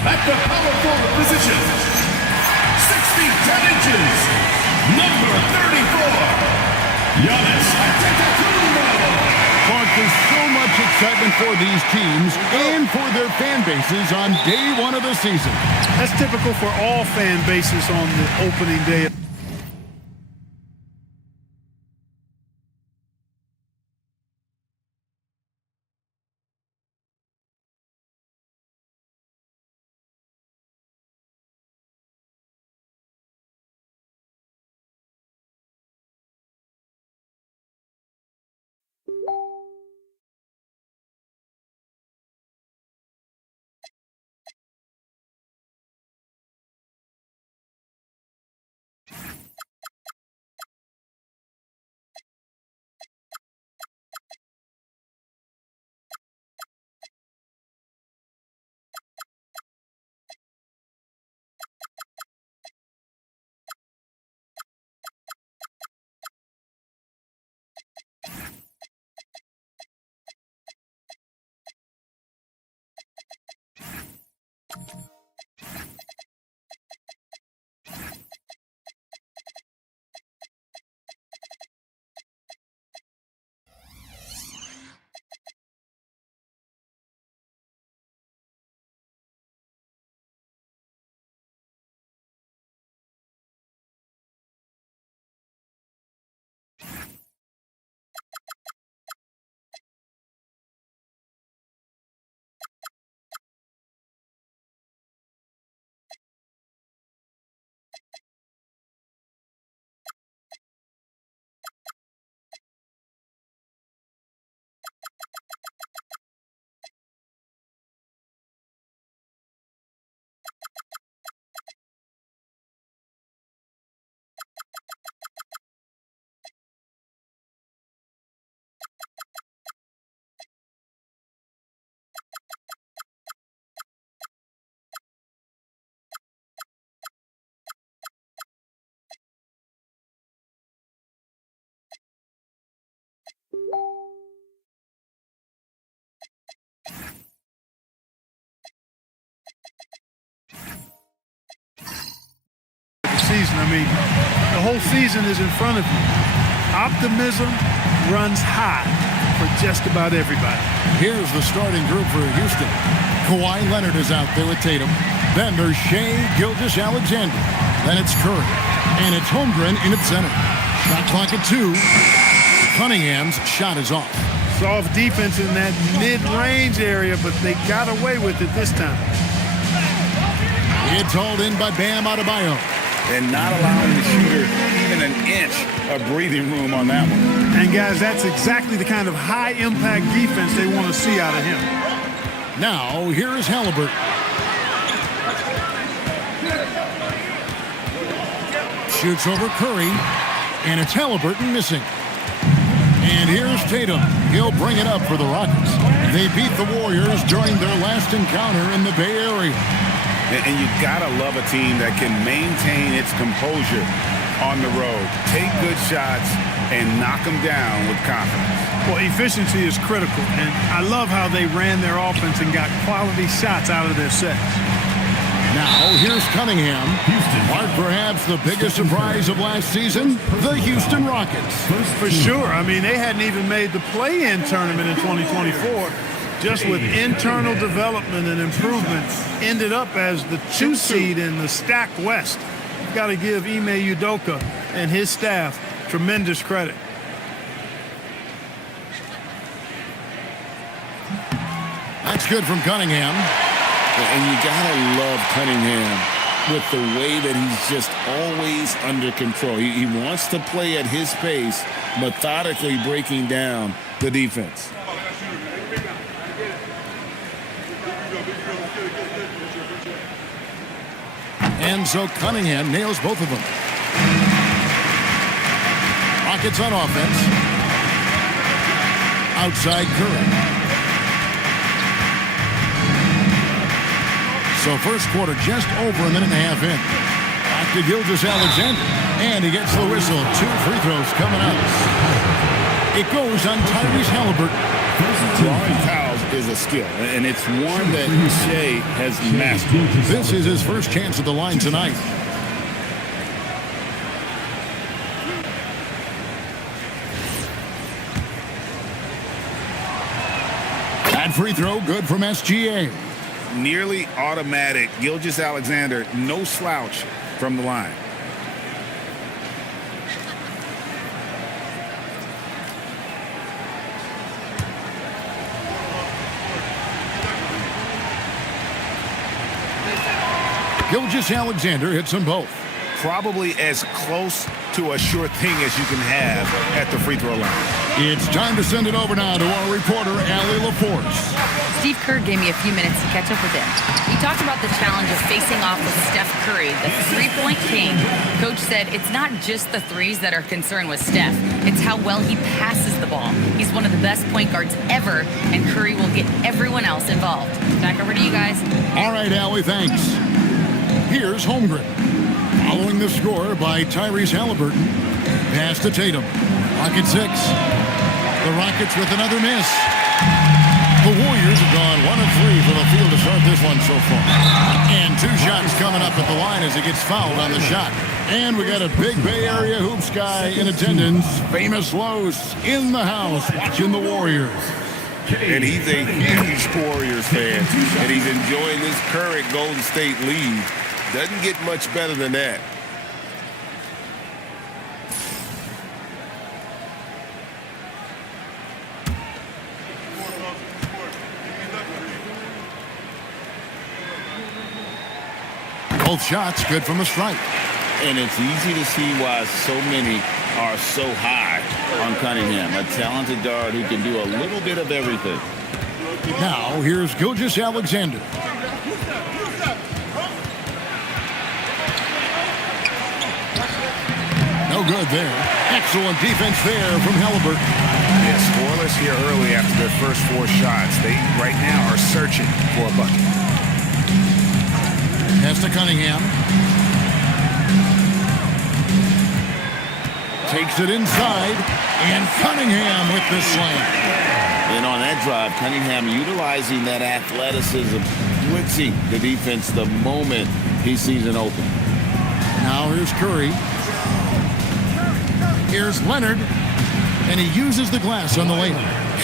At the power forward position, 6 feet 10 inches, number 34, Giannis Antetokounmpo. Clark, there's so much excitement for these teams and for their fan bases on day one of the season. That's typical for all fan bases on the opening day. Season. I mean, the whole season is in front of you. Optimism runs high for just about everybody. Here's the starting group for Houston. Kawhi Leonard is out there with Tatum. Then there's Shai Gilgeous-Alexander. Then it's Curry. And it's Holmgren in at center. Shot clock at 2. Cunningham's shot is off. Soft defense in that mid-range area, but they got away with it this time. It's hauled in by Bam Adebayo. And not allowing the shooter even an inch of breathing room on that one. And, guys, that's exactly the kind of high-impact defense they want to see out of him. Now, here is Halliburton. Shoots over Curry, and it's Halliburton missing. And here's Tatum. He'll bring it up for the Rockets. They beat the Warriors during their last encounter in the Bay Area. And you gotta love a team that can maintain its composure on the road, take good shots, and knock them down with confidence. Well, efficiency is critical, and I love how they ran their offense and got quality shots out of their set. Now, here's Cunningham. Mark, perhaps the biggest surprise of last season, the Houston Rockets. For sure. I mean, they hadn't even made the play-in tournament in 2024. Just with internal development and improvements, ended up as the 2 seed in the stacked West. You've got to give Ime Udoka and his staff tremendous credit. That's good from Cunningham. And you got to love Cunningham with the way that he's just always under control. He wants to play at his pace, methodically breaking down the defense. And so Cunningham nails both of them. Rockets on offense. Outside Curry. So first quarter just over a minute and a half in. Back to Gilgeous-Alexander. And he gets the whistle. 2 free throws coming up. It goes on Tyrese Halliburton. Drawing fouls is a skill, and it's one that Shea has mastered. This is his first chance at the line tonight. That free throw good from SGA. Nearly automatic. Gilgeous-Alexander, no slouch from the line. Gilgeous-Alexander hits them both. Probably as close to a sure thing as you can have at the free throw line. It's time to send it over now to our reporter, Allie LaForce. Steve Kerr gave me a few minutes to catch up with him. We talked about the challenge of facing off with Steph Curry, the three-point king. Coach said it's not just the threes that are concerned with Steph. It's how well he passes the ball. He's one of the best point guards ever, and Curry will get everyone else involved. Back over to you guys. All right, Allie, thanks. Here's Holmgren. Following the score by Tyrese Halliburton. Pass to Tatum. Rocket 6. The Rockets with another miss. The Warriors have gone 1 of 3 from the field to start this one so far. And 2 shots coming up at the line as he gets fouled on the shot. And we got a big Bay Area hoops guy in attendance. Famous Los in the house watching the Warriors. And he's a huge Warriors fan. And he's enjoying this current Golden State lead. Doesn't get much better than that. Both shots good from the strike. And it's easy to see why so many are so high on Cunningham, a talented guard who can do a little bit of everything. Now, here's Gilgeous-Alexander. No good there. Excellent defense there from Halliburton. Yeah, scoreless here early after their first 4 shots. They, right now, are searching for a bucket. Pass to Cunningham. Takes it inside, and Cunningham with the slam. And on that drive, Cunningham utilizing that athleticism, blitzing the defense the moment he sees an open. Now here's Curry. Here's Leonard, and he uses the glass on the layup.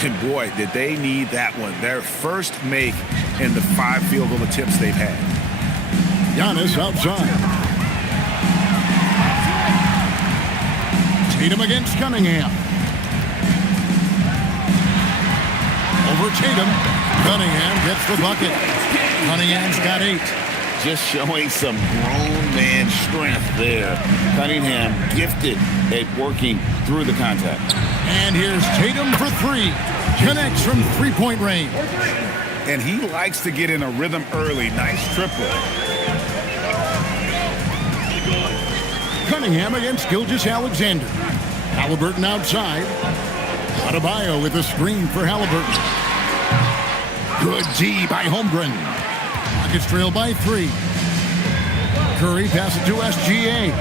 And boy, did they need that one. Their first make in the 5 field goal attempts they've had. Giannis outside. Tatum against Cunningham. Over Tatum. Cunningham gets the bucket. Cunningham's got 8. Just showing some grown man strength there. Cunningham gifted at working through the contact. And here's Tatum for 3. Connects from three-point range. And he likes to get in a rhythm early. Nice triple. Cunningham against Gilgeous-Alexander. Halliburton outside. Adebayo with a screen for Halliburton. Good D by Holmgren. Rockets trail by 3. Curry passes to SGA.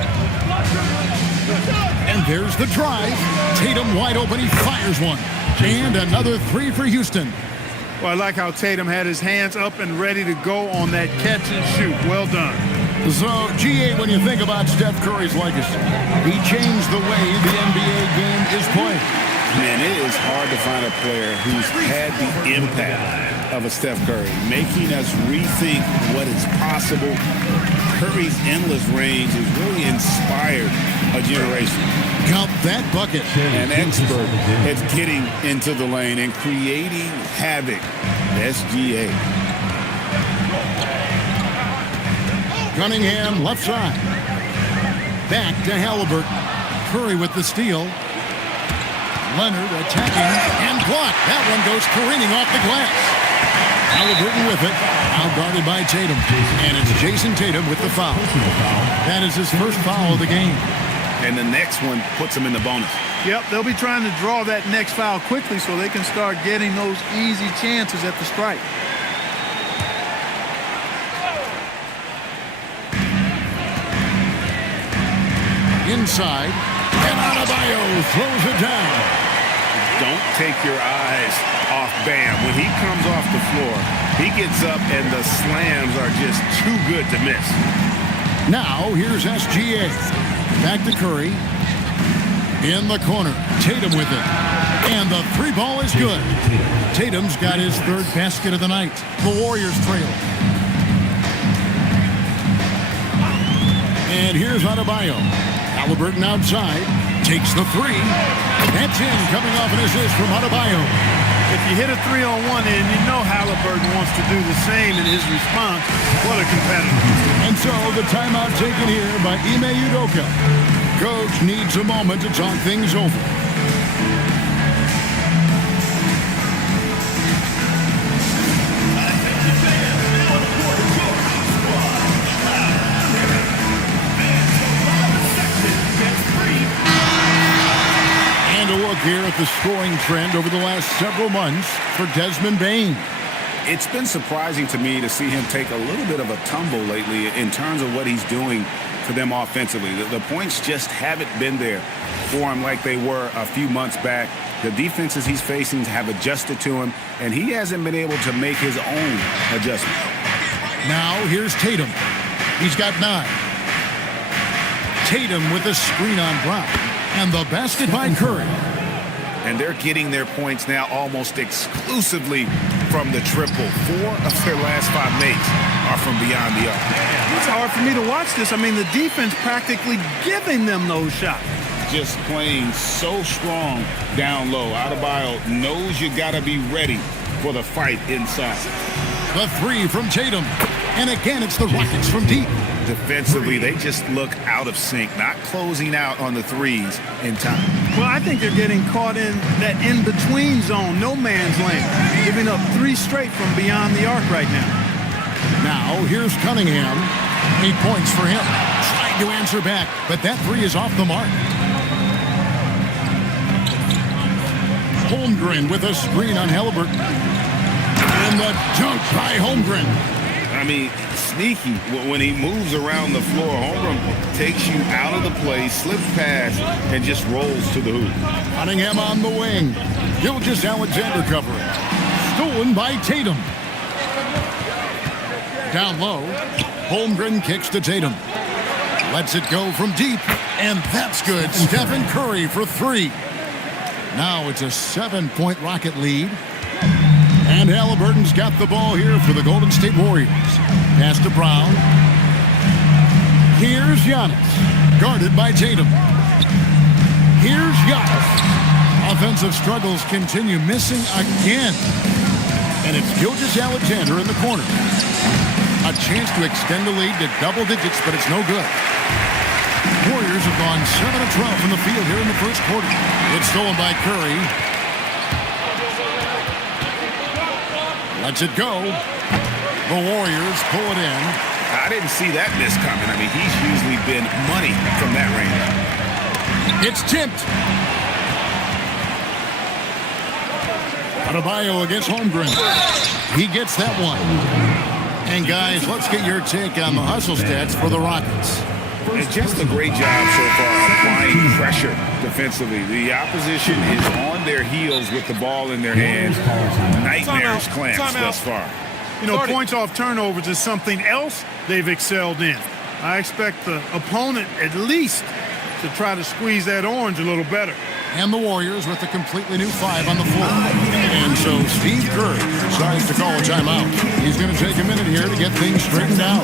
And there's the drive. Tatum wide open. He fires one. And another 3 for Houston. Well, I like how Tatum had his hands up and ready to go on that catch and shoot. Well done. So, GA, when you think about Steph Curry's legacy, he changed the way the NBA game is played. Man, it is hard to find a player who's had the impact of a Steph Curry, making us rethink what is possible. Curry's endless range has really inspired a generation. Count that bucket. An expert at getting into the lane and creating havoc. SGA. Cunningham left side. Back to Halliburton. Curry with the steal. Leonard attacking and blocked. That one goes careening off the glass. Halliburton with it. Now guarded by Tatum. And it's Jason Tatum with the foul. That is his first foul of the game. And the next one puts him in the bonus. Yep, they'll be trying to draw that next foul quickly so they can start getting those easy chances at the strike. Inside, and Adebayo throws it down. don't take your eyes off Bam. When he comes off the floor, he gets up and the slams are just too good to miss. Now, here's SGA. Back to Curry. In the corner. Tatum with it. And the three ball is good. Tatum's got his third basket of the night. The Warriors trail. And here's Adebayo. Halliburton outside. Takes the three. That's in, coming off an assist from Adebayo. If you hit a 3-on-1 in, you know Halliburton wants to do the same in his response. What a competitor. And so the timeout taken here by Ime Udoka. Coach needs a moment to talk things over. And a look here at the scoring trend over the last several months for Desmond Bane. It's been surprising to me to see him take a little bit of a tumble lately in terms of what he's doing for them offensively. The points just haven't been there for him like they were a few months back. The defenses he's facing have adjusted to him, and he hasn't been able to make his own adjustment. Now here's Tatum. He's got 9. Tatum with a screen on block. And the basket by Curry. And they're getting their points now almost exclusively from the triple. 4 of their last 5 makes are from beyond the arc. It's hard for me to watch this. I mean, the defense practically giving them those shots. Just playing so strong down low. Adebayo knows you got to be ready for the fight inside. The three from Tatum. And again, it's the Rockets from deep. Defensively, they just look out of sync, not closing out on the threes in time. Well, I think they're getting caught in that in-between zone, no man's land, giving up 3 straight from beyond the arc right now. Now, here's Cunningham. 8 points for him. Trying to answer back, but that 3 is off the mark. Holmgren with a screen on Halliburton. And the dunk by Holmgren. I mean, sneaky. When he moves around the floor, Holmgren takes you out of the play, slips past, and just rolls to the hoop. Cunningham on the wing. Gilgeous-Alexander covering. Stolen by Tatum. Down low. Holmgren kicks to Tatum. Lets it go from deep. And that's good. Stephen Curry for 3. Now it's a 7-point Rocket lead. And Halliburton's got the ball here for the Golden State Warriors. Pass to Brown. Here's Giannis. Guarded by Tatum. Here's Giannis. Offensive struggles continue, missing again. And it's Gilgeous-Alexander in the corner. A chance to extend the lead to double digits, but it's no good. Warriors have gone 7 of 12 from the field here in the first quarter. It's stolen by Curry. Lets it go. The Warriors pull it in. I didn't see that miss coming. I mean, he's usually been money from that range. It's tipped. Adebayo against Holmgren. He gets that one. And guys, let's get your take on the hustle stats for the Rockets. It's just a great job so far applying pressure defensively. The opposition is on their heels with the ball in their hands. Nightmares clamps thus far. You know, points off turnovers is something else they've excelled in. I expect the opponent at least to try to squeeze that orange a little better. And the Warriors with a completely new 5 on the floor. And so Steve Kerr decides to call a timeout. He's going to take a minute here to get things straightened out.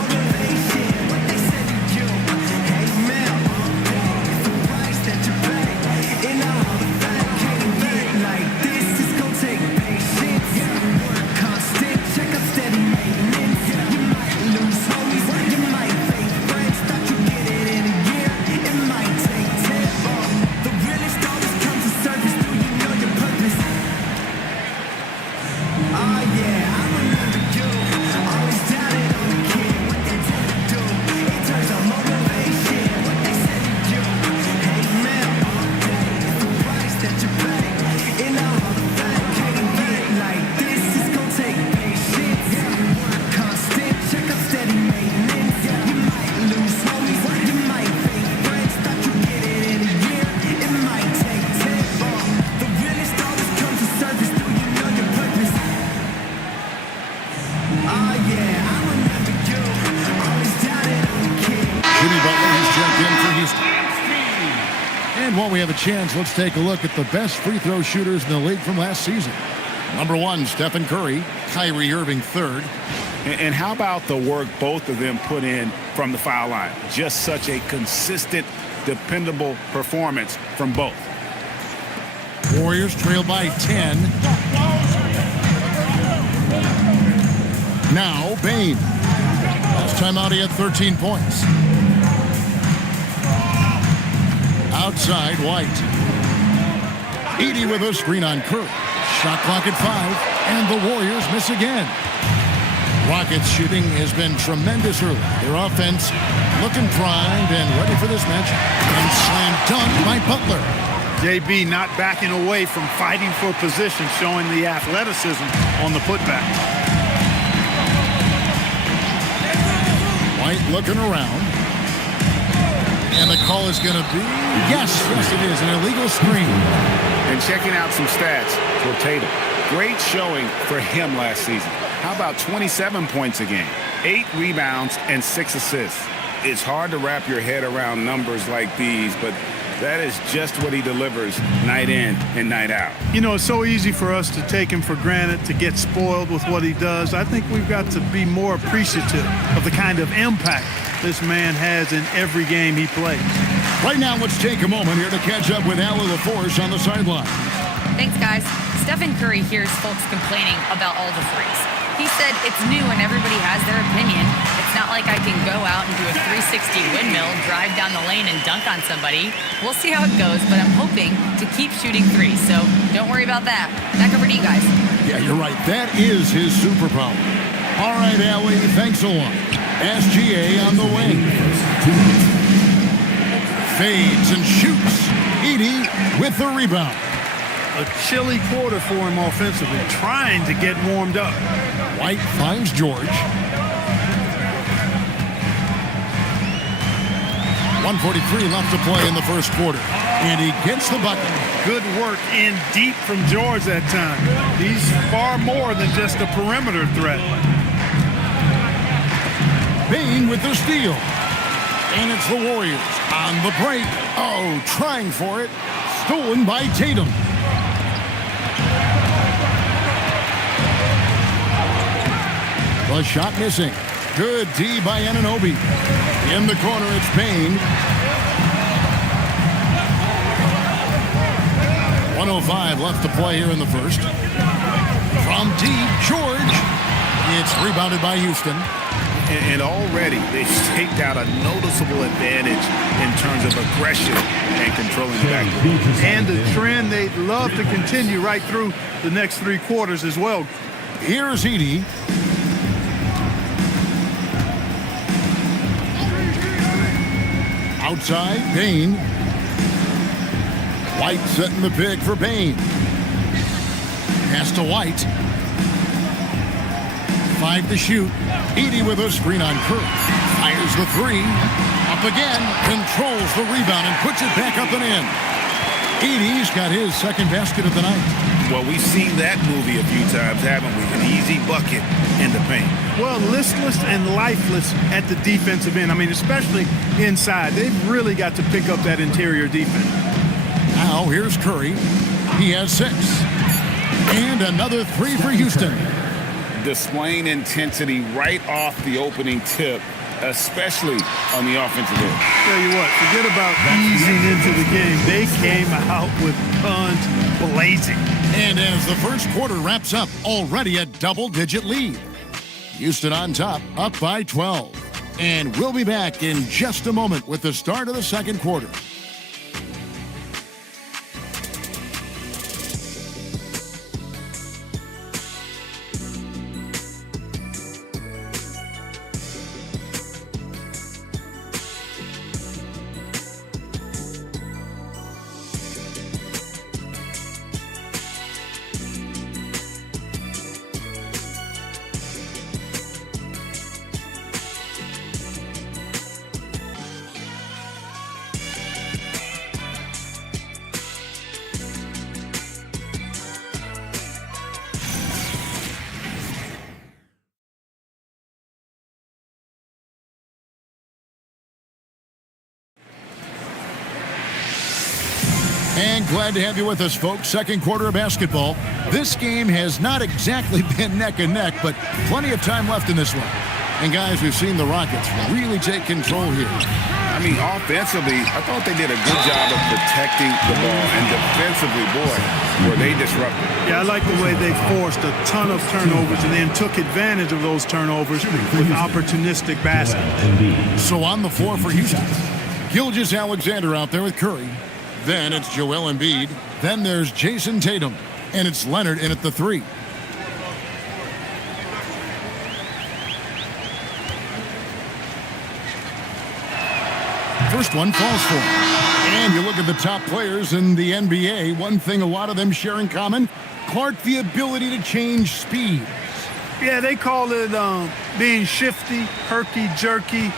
And while we have a chance, let's take a look at the best free throw shooters in the league from last season. Number 1, Stephen Curry. Kyrie Irving, 3rd. And how about the work both of them put in from the foul line? Just such a consistent, dependable performance from both. Warriors trail by 10. Now, Bane. Last time out, he had 13 points. Outside, White. Edey with a screen on Curry. Shot clock at 5, and the Warriors miss again. Rockets shooting has been tremendous early. Their offense looking primed and ready for this match. And slam dunk by Butler. JB not backing away from fighting for position, showing the athleticism on the putback. White looking around. And the call is going to be, yes, it is, an illegal screen. And checking out some stats for Tatum. Great showing for him last season. How about 27 points a game, 8 rebounds, and 6 assists? It's hard to wrap your head around numbers like these, but that is just what he delivers night in and night out. You know, it's so easy for us to take him for granted, to get spoiled with what he does. I think we've got to be more appreciative of the kind of impact this man has in every game he plays. Right now, let's take a moment here to catch up with Allie LaForce on the sideline. Thanks, guys. Stephen Curry hears folks complaining about all the threes. He said it's new and everybody has their opinion. It's not like I can go out and do a 360 windmill, drive down the lane, and dunk on somebody. We'll see how it goes, but I'm hoping to keep shooting threes, so don't worry about that. Back over to you guys. Yeah, you're right. That is his superpower. All right, Allie, thanks a lot. SGA on the wing. Fades and shoots. Edey with the rebound. A chilly quarter for him offensively, trying to get warmed up. White finds George. 1:43 left to play in the first quarter. And he gets the bucket. Good work in deep from George that time. He's far more than just a perimeter threat. Bane with the steal. And it's the Warriors on the break. Oh, trying for it. Stolen by Tatum. The shot missing. Good D by Anunoby. In the corner, it's Bane. 1:05 left to play here in the first. From deep, George. It's rebounded by Houston. And already they've staked out a noticeable advantage in terms of aggression and controlling the backcourt. And a trend they'd love to continue right through the next 3 quarters as well. Here's Edey. Outside, Bane. White setting the pick for Bane. Pass to White. 5 to shoot. Edey with a screen on Curry. Fires the 3. Up again. Controls the rebound and puts it back up and in. Edey's got his second basket of the night. Well, we've seen that movie a few times, haven't we? An easy bucket in the paint. Well, listless and lifeless at the defensive end. I mean, especially inside. They've really got to pick up that interior defense. Now, here's Curry. He has 6. And another 3 for Houston. Displaying intensity right off the opening tip, especially on the offensive end. Tell you what, forget about easing into the game. They came out with guns blazing. And as the first quarter wraps up, already a double-digit lead. Houston on top, up by 12. And we'll be back in just a moment with the start of the second quarter. And glad to have you with us, folks. Second quarter of basketball. This game has not exactly been neck and neck, but plenty of time left in this one. And guys, we've seen the Rockets really take control here. I mean, offensively, I thought they did a good job of protecting the ball. And defensively, boy, were they disruptive. Yeah, I like the way they forced a ton of turnovers and then took advantage of those turnovers with opportunistic baskets. So on the floor for Houston, Gilgeous-Alexander out there with Curry. Then it's Joel Embiid. Then there's Jason Tatum. And it's Leonard in at the 3. First one falls for him. And you look at the top players in the NBA, one thing a lot of them share in common, Clark, the ability to change speed. Yeah, they call it being shifty, herky-jerky,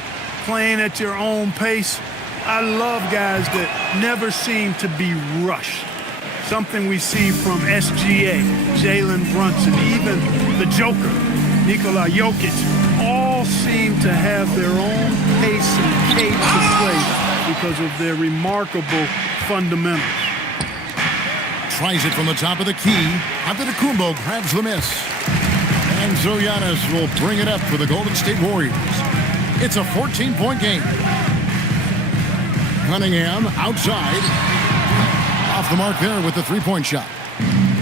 playing at your own pace. I love guys that never seem to be rushed. Something we see from SGA, Jalen Brunson, even the Joker, Nikola Jokic, all seem to have their own pace and cadence of play because of their remarkable fundamentals. Tries it from the top of the key. Antetokounmpo grabs the miss. And so Giannis will bring it up for the Golden State Warriors. It's a 14-point game. Cunningham outside. Off the mark there with the three-point shot.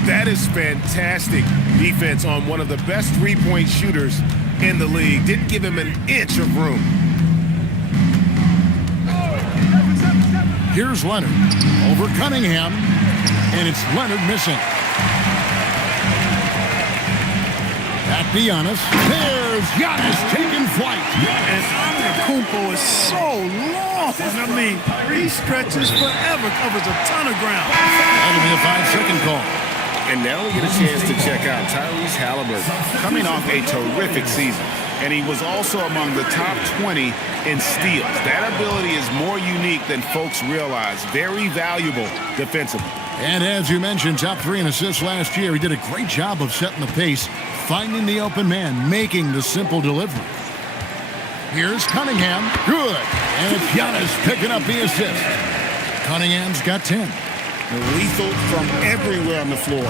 That is fantastic defense on one of the best three-point shooters in the league. Didn't give him an inch of room. Here's Leonard over Cunningham, and it's Leonard missing. Back to Giannis. There's Giannis taking flight. And Antetokounmpo is so long. I mean, he stretches forever, covers a ton of ground. That'll be a 5-second call. And now we get a chance to check out Tyrese Halliburton, coming off a terrific season. And he was also among the top 20 in steals. That ability is more unique than folks realize. Very valuable defensively. And as you mentioned, top 3 in assists last year. He did a great job of setting the pace, finding the open man, making the simple delivery. Here's Cunningham. Good. And it's Giannis picking up the assist. Cunningham's got 10. Lethal from everywhere on the floor.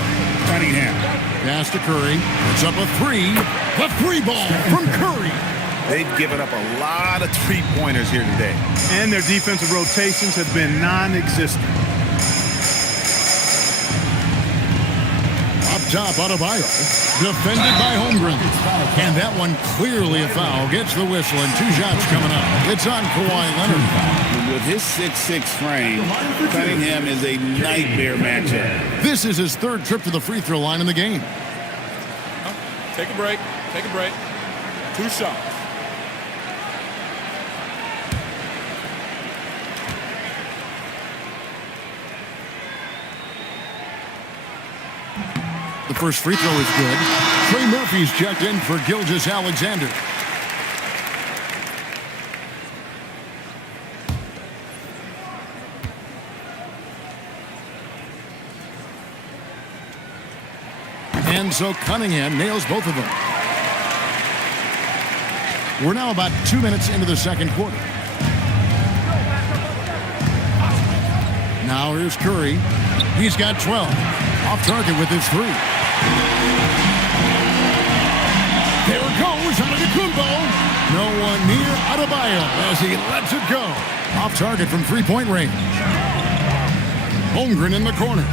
Cunningham. Pass to Curry. It's up a 3. The 3 ball from Curry. They've given up a lot of three-pointers here today. And their defensive rotations have been non-existent. Up top, Adebayo. Defended by Holmgren. And that one clearly a foul. Gets the whistle and 2 shots coming up. It's on Kawhi Leonard. With his 6'6" frame, Cunningham is a nightmare matchup. This is his 3rd trip to the free throw line in the game. Take a break. Take a break. 2 shots. The first free throw is good. Trey Murphy's checked in for Gilgeous-Alexander. And so Cunningham nails both of them. We're now about 2 minutes into the second quarter. Now here's Curry. He's got 12. Off target with his 3. There it goes, Antetokounmpo. No one near Adebayo as he lets it go. Off target from three-point range. Holmgren in the corner.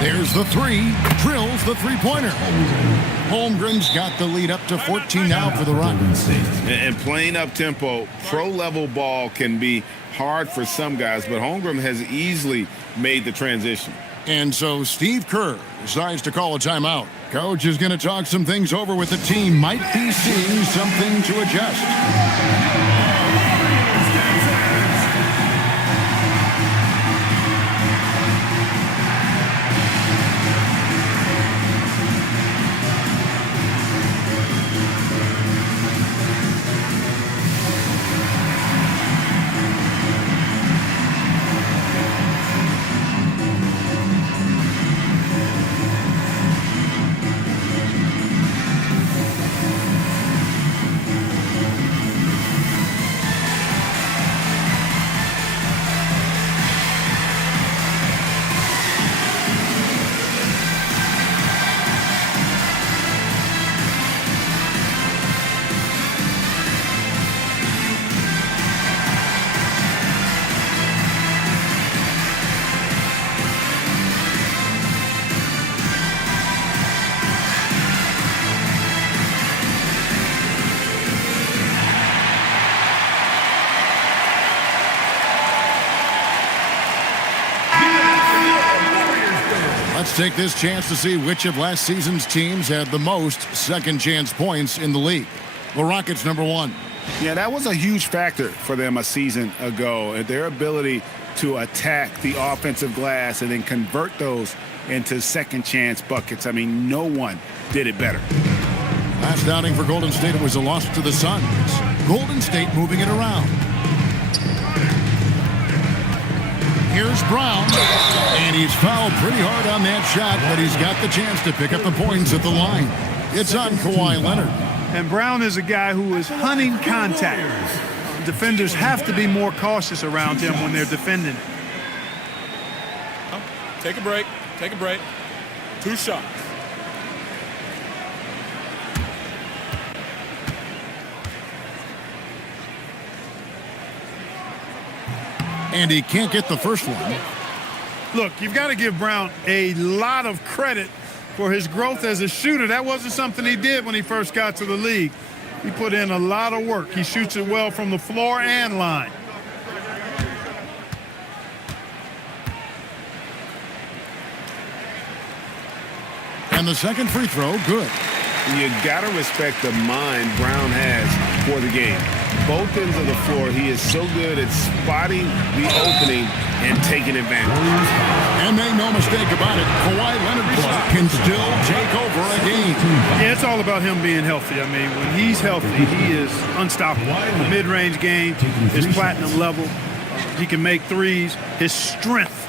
There's the 3. Drills the three-pointer. Holmgren's got the lead up to 14 now for the Rockets. And playing up-tempo, pro-level ball can be hard for some guys, but Holmgren has easily made the transition. And so Steve Kerr decides to call a timeout. Coach is going to talk some things over with the team. Might be seeing something to adjust. Let's take this chance to see which of last season's teams had the most second chance points in the league. The Rockets, number 1. Yeah, that was a huge factor for them a season ago. Their ability to attack the offensive glass and then convert those into second chance buckets. I mean, no one did it better. Last outing for Golden State, it was a loss to the Suns. Golden State moving it around. Here's Brown, and he's fouled pretty hard on that shot, but he's got the chance to pick up the points at the line. It's on Kawhi Leonard. And Brown is a guy who is hunting contact. Defenders have to be more cautious around him when they're defending. Take a break. Take a break. 2 shots. And he can't get the first one. Look, you've got to give Brown a lot of credit for his growth as a shooter. That wasn't something he did when he first got to the league. He put in a lot of work. He shoots it well from the floor and line. And the second free throw, good. You got to respect the mind Brown has for the game. Both ends of the floor, he is so good at spotting the opening and taking advantage. And make no mistake about it, Kawhi Leonard can still take over a game. Yeah, it's all about him being healthy. I mean, when he's healthy, he is unstoppable. The mid-range game is platinum level. He can make threes. His strength,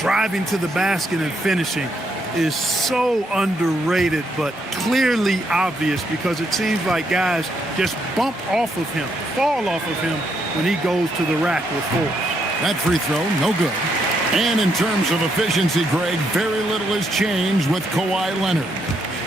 driving to the basket and finishing, is so underrated, but clearly obvious because it seems like guys just bump off of him, fall off of him when he goes to the rack with force. That free throw, no good. And in terms of efficiency, Greg, very little has changed with Kawhi Leonard.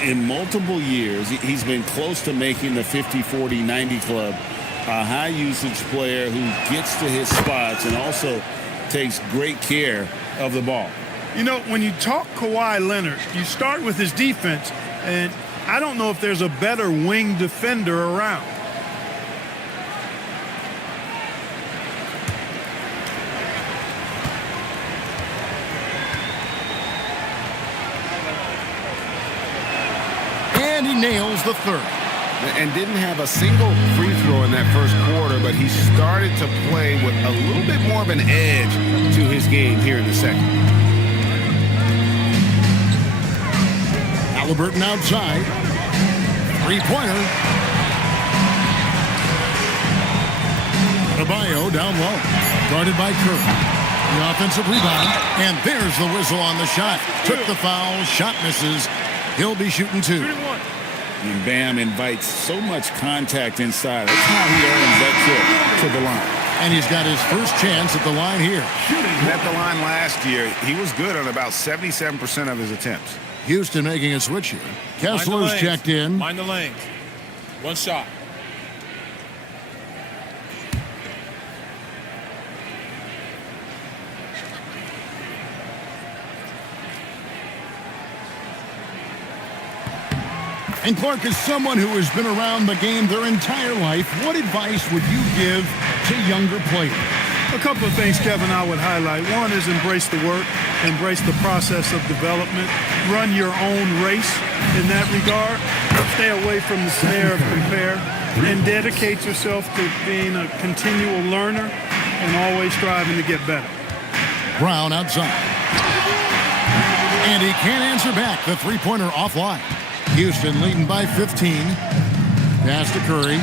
In multiple years, he's been close to making the 50-40-90 club. A high-usage player who gets to his spots and also takes great care of the ball. You know, when you talk Kawhi Leonard, you start with his defense, and I don't know if there's a better wing defender around. And he nails the third. And didn't have a single free throw in that first quarter, but he started to play with a little bit more of an edge to his game here in the second. Halliburton outside. Three-pointer. Adebayo down low. Guarded by Curry. The offensive rebound. And there's the whistle on the shot. Took the foul. Shot misses. He'll be shooting 2. And Bam invites so much contact inside. That's how he earns that trip to the line. And he's got his first chance at the line here. At the line last year, he was good on about 77% of his attempts. Houston making a switch here. Kessler's checked in. Mind the lanes. 1 shot. And Clark, is someone who has been around the game their entire life, what advice would you give to younger players? A couple of things, Kevin, I would highlight. One is embrace the work, embrace the process of development, run your own race in that regard, stay away from the snare of compare, and dedicate yourself to being a continual learner and always striving to get better. Brown outside. And he can't answer back. The three-pointer offline. Houston leading by 15. Pass to Curry.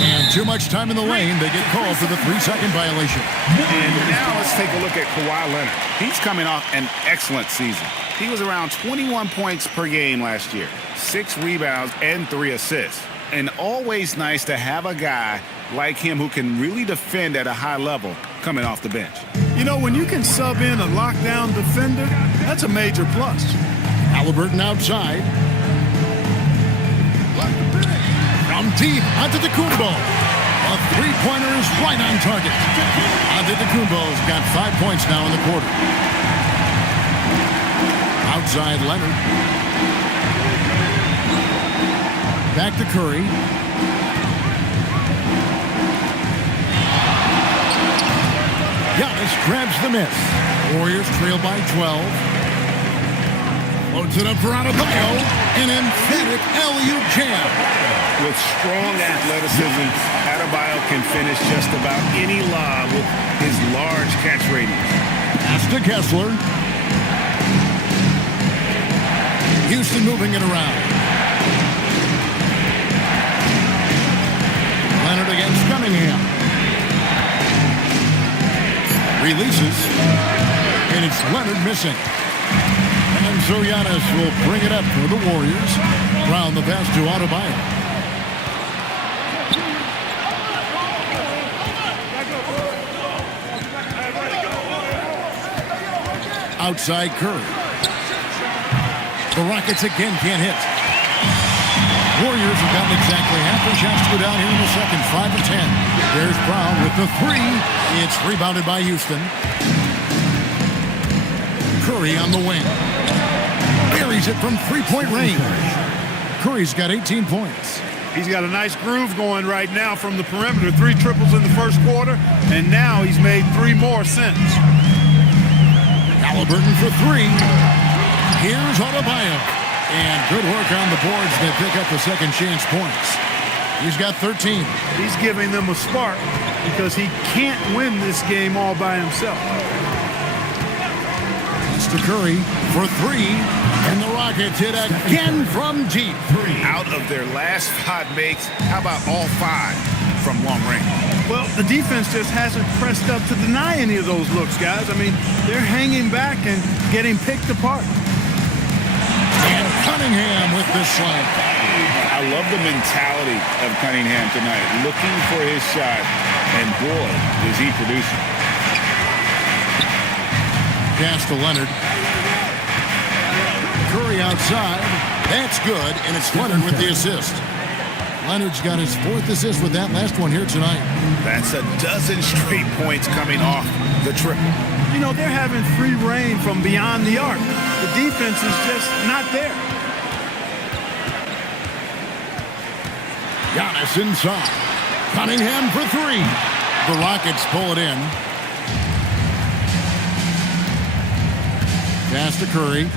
And too much time in the lane. They get called for the 3-second violation. And now let's take a look at Kawhi Leonard. He's coming off an excellent season. He was around 21 points per game last year, 6 rebounds and 3 assists. And always nice to have a guy like him who can really defend at a high level coming off the bench. You know, when you can sub in a lockdown defender, that's a major plus. Halliburton outside. From deep, Antetokounmpo. A three-pointer is right on target. Antetokounmpo's got 5 points now in the quarter. Outside Leonard. Back to Curry. Giannis grabs the miss. Warriors trail by 12. Loads it up for Adebayo. An emphatic alley-oop jam. With strong athleticism, Adebayo can finish just about any lob with his large catch radius. Pass to Kessler. Houston moving it around. Leonard against Cunningham. Releases. And it's Leonard missing. And so Giannis will bring it up for the Warriors. Brown the pass to Adebayo. Outside Curry. The Rockets again can't hit. Warriors have gotten exactly half their shots to go down here in the second. 5 of 10. There's Brown with the three. It's rebounded by Houston. Curry on the wing. Buries it from three-point range. Curry's got 18 points. He's got a nice groove going right now from the perimeter. 3 triples in the first quarter, and now he's made 3 more since. Halliburton for 3. Here's Adebayo. And good work on the boards that pick up the second chance points. He's got 13. He's giving them a spark because he can't win this game all by himself. It's to Curry for 3. And the Rockets hit again from deep. Out of their last 5 makes, how about all 5 from long range? Well, the defense just hasn't pressed up to deny any of those looks, guys. I mean, they're hanging back and getting picked apart. And Cunningham with this slam. I love the mentality of Cunningham tonight, looking for his shot, and boy, is he producing. Pass to Leonard. Curry outside. That's good, and it's Leonard with the assist. Leonard's got his 4th assist with that last one here tonight. That's a dozen straight points coming off the triple. You know, they're having free reign from beyond the arc. The defense is just not there. Giannis inside. Cunningham for 3. The Rockets pull it in. Pass to Curry.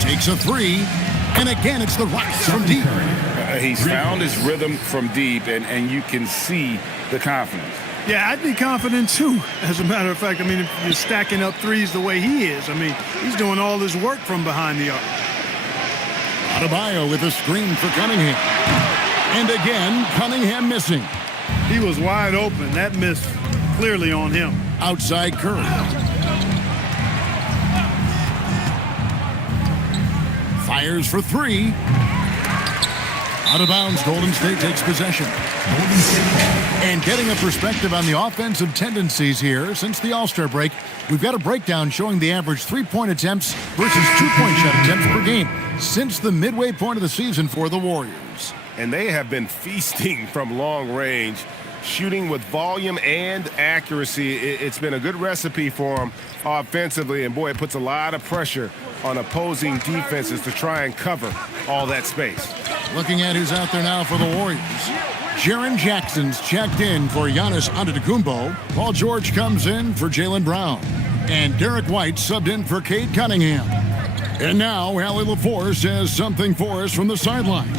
Takes a 3. And again, it's the Rockets from deep. He's found his rhythm from deep, and you can see the confidence. Yeah, I'd be confident too. As a matter of fact, I mean, if you're stacking up threes the way he is, I mean, he's doing all his work from behind the arc. Adebayo with a screen for Cunningham. And again, Cunningham missing. He was wide open. That miss clearly on him. Outside Curry. Fires for 3. Out of bounds, Golden State takes possession. And getting a perspective on the offensive tendencies here since the All-Star break, we've got a breakdown showing the average 3-point attempts versus 2-point shot attempts per game since the midway point of the season for the Warriors. And they have been feasting from long range, shooting with volume and accuracy. It's been a good recipe for them offensively, and boy, it puts a lot of pressure on opposing defenses to try and cover all that space. Looking at who's out there now for the Warriors. Jaren Jackson's checked in for Giannis Antetokounmpo. Paul George comes in for Jaylen Brown. And Derek White subbed in for Cade Cunningham. And now Allie LaForce has something for us from the sideline.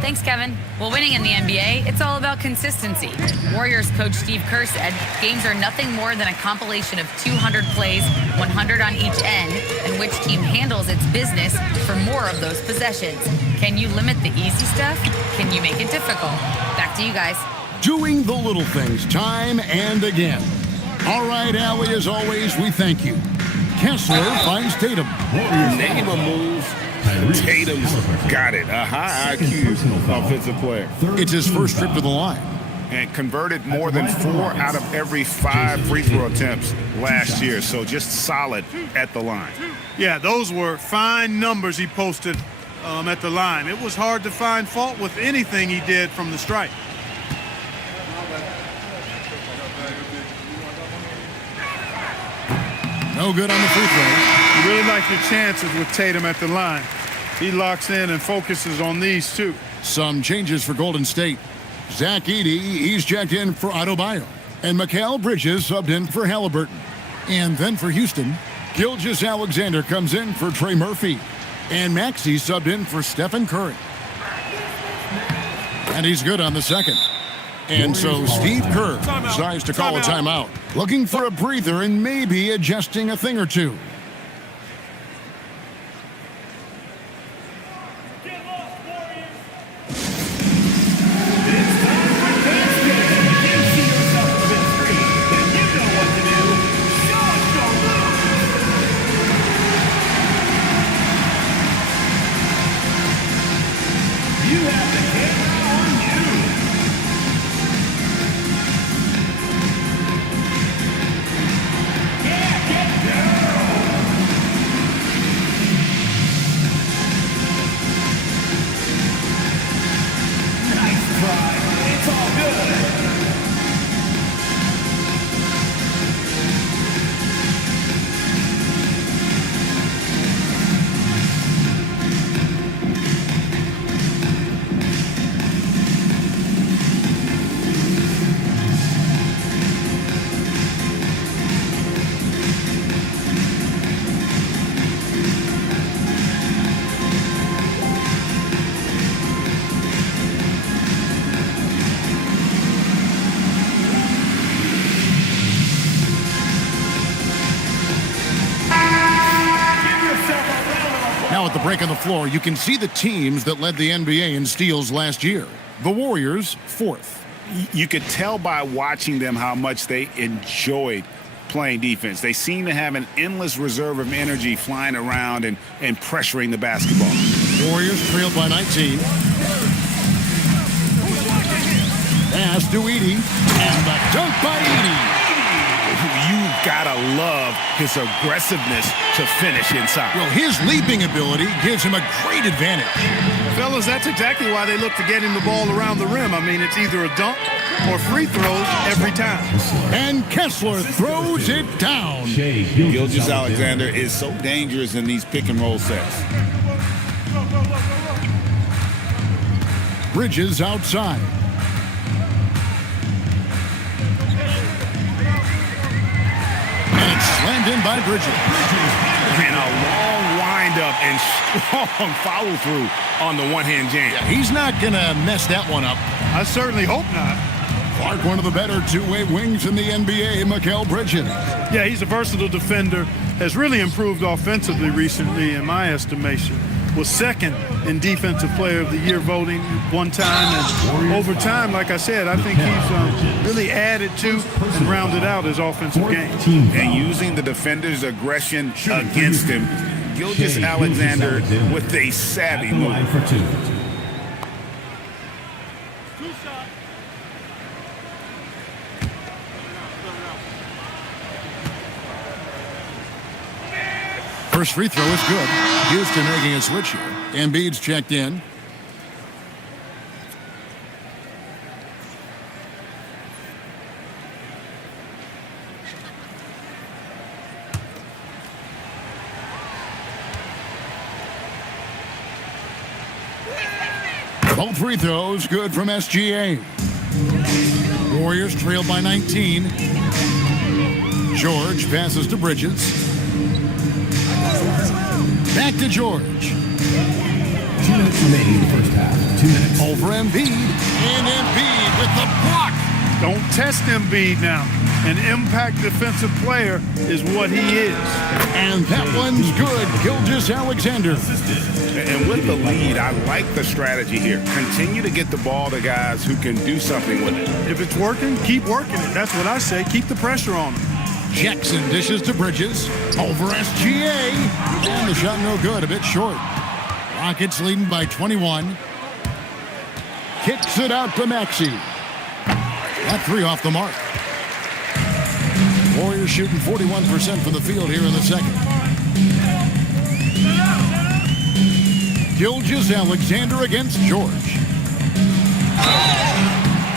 Thanks, Kevin. Well, winning in the NBA, it's all about consistency. Warriors coach Steve Kerr said games are nothing more than a compilation of 200 plays, 100 on each end, and which team handles its business for more of those possessions. Can you limit the easy stuff? Can you make it difficult? Back to you guys. Doing the little things time and again. All right, Allie, as always, we thank you. Kessler finds Tatum. Name a move. Tatum's got it. A high IQ offensive player. It's his first trip to the line. And converted more than 4 out of every 5 free throw attempts last year. So just solid at the line. Yeah, those were fine numbers he posted at the line. It was hard to find fault with anything he did from the stripe. No good on the free throw. You really like your chances with Tatum at the line. He locks in and focuses on these two. Some changes for Golden State. Zach Edey, he's checked in for Adebayo. And Mikal Bridges subbed in for Halliburton. And then for Houston, Gilgeous-Alexander comes in for Trey Murphy. And Maxey subbed in for Stephen Curry. And he's good on the second. And so Steve Kerr decides to call a timeout, looking for a breather and maybe adjusting a thing or two. Now at the break on the floor, you can see the teams that led the NBA in steals last year. The Warriors, 4th. You could tell by watching them how much they enjoyed playing defense. They seem to have an endless reserve of energy flying around and pressuring the basketball. Warriors trailed by 19. Pass to Edey, and the dunk by Edey. You've got to love his aggressiveness to finish inside. Well, his leaping ability gives him a great advantage. Fellas, that's exactly why they look to get him the ball around the rim. I mean, it's either a dunk or free throws every time. And Kessler throws it down. Gilgeous-Alexander is so dangerous in these pick-and-roll sets. Bridges outside. And it's slammed in by Bridges. And a long wind-up and strong follow-through on the one-hand jam. Yeah, he's not going to mess that one up. I certainly hope not. Clark, one of the better two-way wings in the NBA, Mikal Bridges. Yeah, he's a versatile defender, has really improved offensively recently, in my estimation. Was second in Defensive Player of the Year voting one time. And over time, like I said, I think he's really added to and rounded out his offensive game. And using the defender's aggression against him, Gilgeous-Alexander with a savvy move. First free throw is good. Houston making a switch here. Embiid's checked in. Both free throws good from SGA. Warriors trailed by 19. George passes to Bridges. Back to George. 2 minutes remaining in the first half. 2 minutes. Over Embiid. And Embiid with the block. Don't test Embiid now. An impact defensive player is what he is. And that one's good. Gilgeous-Alexander. And with the lead, I like the strategy here. Continue to get the ball to guys who can do something with it. If it's working, keep working it. That's what I say. Keep the pressure on him. Jackson dishes to Bridges. Over SGA. And the shot no good. A bit short. Rockets leading by 21. Kicks it out to Maxey. That three off the mark. Warriors shooting 41% from the field here in the second. Gilgeous-Alexander against George.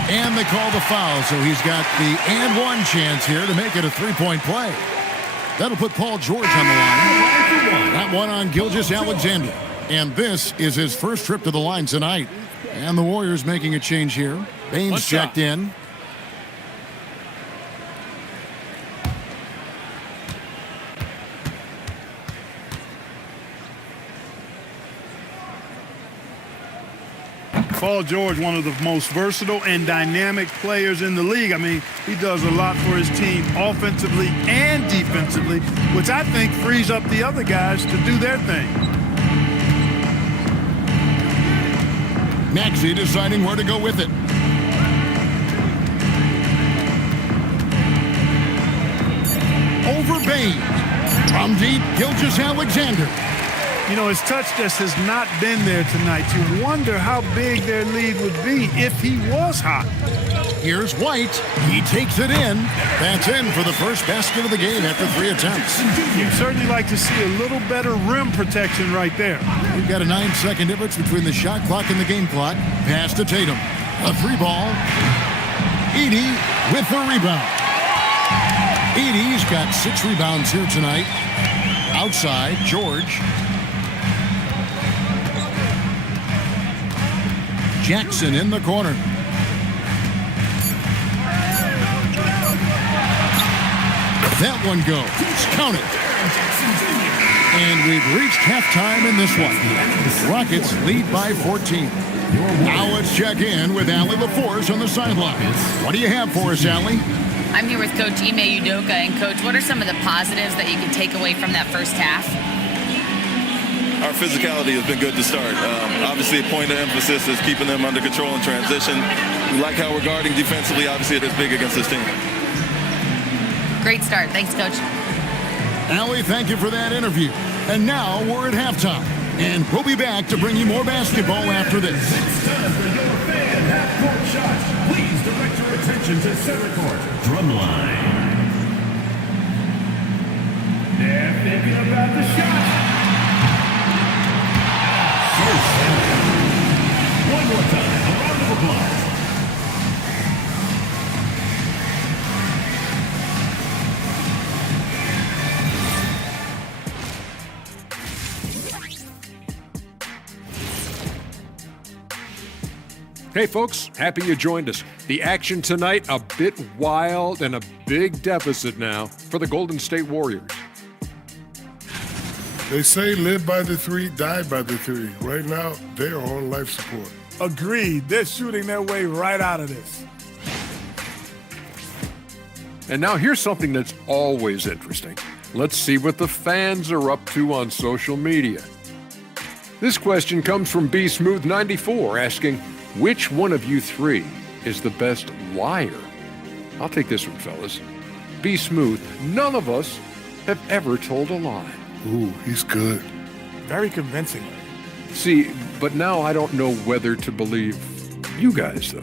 And they call the foul, so he's got the and one chance here to make it a three-point play. That'll put Paul George on the line. That one on Gilgeous-Alexander. And this is his first trip to the line tonight. And the Warriors making a change here. Baines One shot. checked in. Paul George, one of the most versatile and dynamic players in the league. I mean, he does a lot for his team offensively and defensively, which I think frees up the other guys to do their thing. Maxey deciding where to go with it. Over Baines. From deep, Gilgeous-Alexander. You know, his touch just has not been there tonight. You wonder how big their lead would be if he was hot. Here's White. He takes it in. That's in for the first basket of the game after 3 attempts. You'd certainly like to see a little better rim protection right there. We've got a 9-second difference between the shot clock and the game clock. Pass to Tatum. A 3-ball. Edey with the rebound. Edey's got 6 rebounds here tonight. Outside, George. Jackson in the corner. That one goes. Counted. And we've reached halftime in this one. Rockets lead by 14. Now let's check in with Allie LaForce on the sideline. What do you have for us, Allie? I'm here with Coach Ime Udoka. And, Coach, what are some of the positives that you can take away from that first half? Our physicality has been good to start. Obviously, a point of emphasis is keeping them under control in transition. We like how we're guarding defensively. Obviously, it is big against this team. Great start. Thanks, Coach. Allie, thank you for that interview. And now we're at halftime. And we'll be back to bring you more basketball after this. It's time for your fan half-court shots. Please direct your attention to center court. Drumline. They're thinking about the shot. One more time, a round of applause. Hey folks, happy you joined us. The action tonight, a bit wild and a big deficit now for the Golden State Warriors. They say live by the 3, die by the 3. Right now, they are on life support. Agreed. They're shooting their way right out of this. And now here's something that's always interesting. Let's see what the fans are up to on social media. This question comes from B Smooth 94 asking, which one of you 3 is the best liar? I'll take this one, fellas. B Smooth, none of us have ever told a lie. Ooh, he's good. Very convincing. See, but now I don't know whether to believe you guys, though.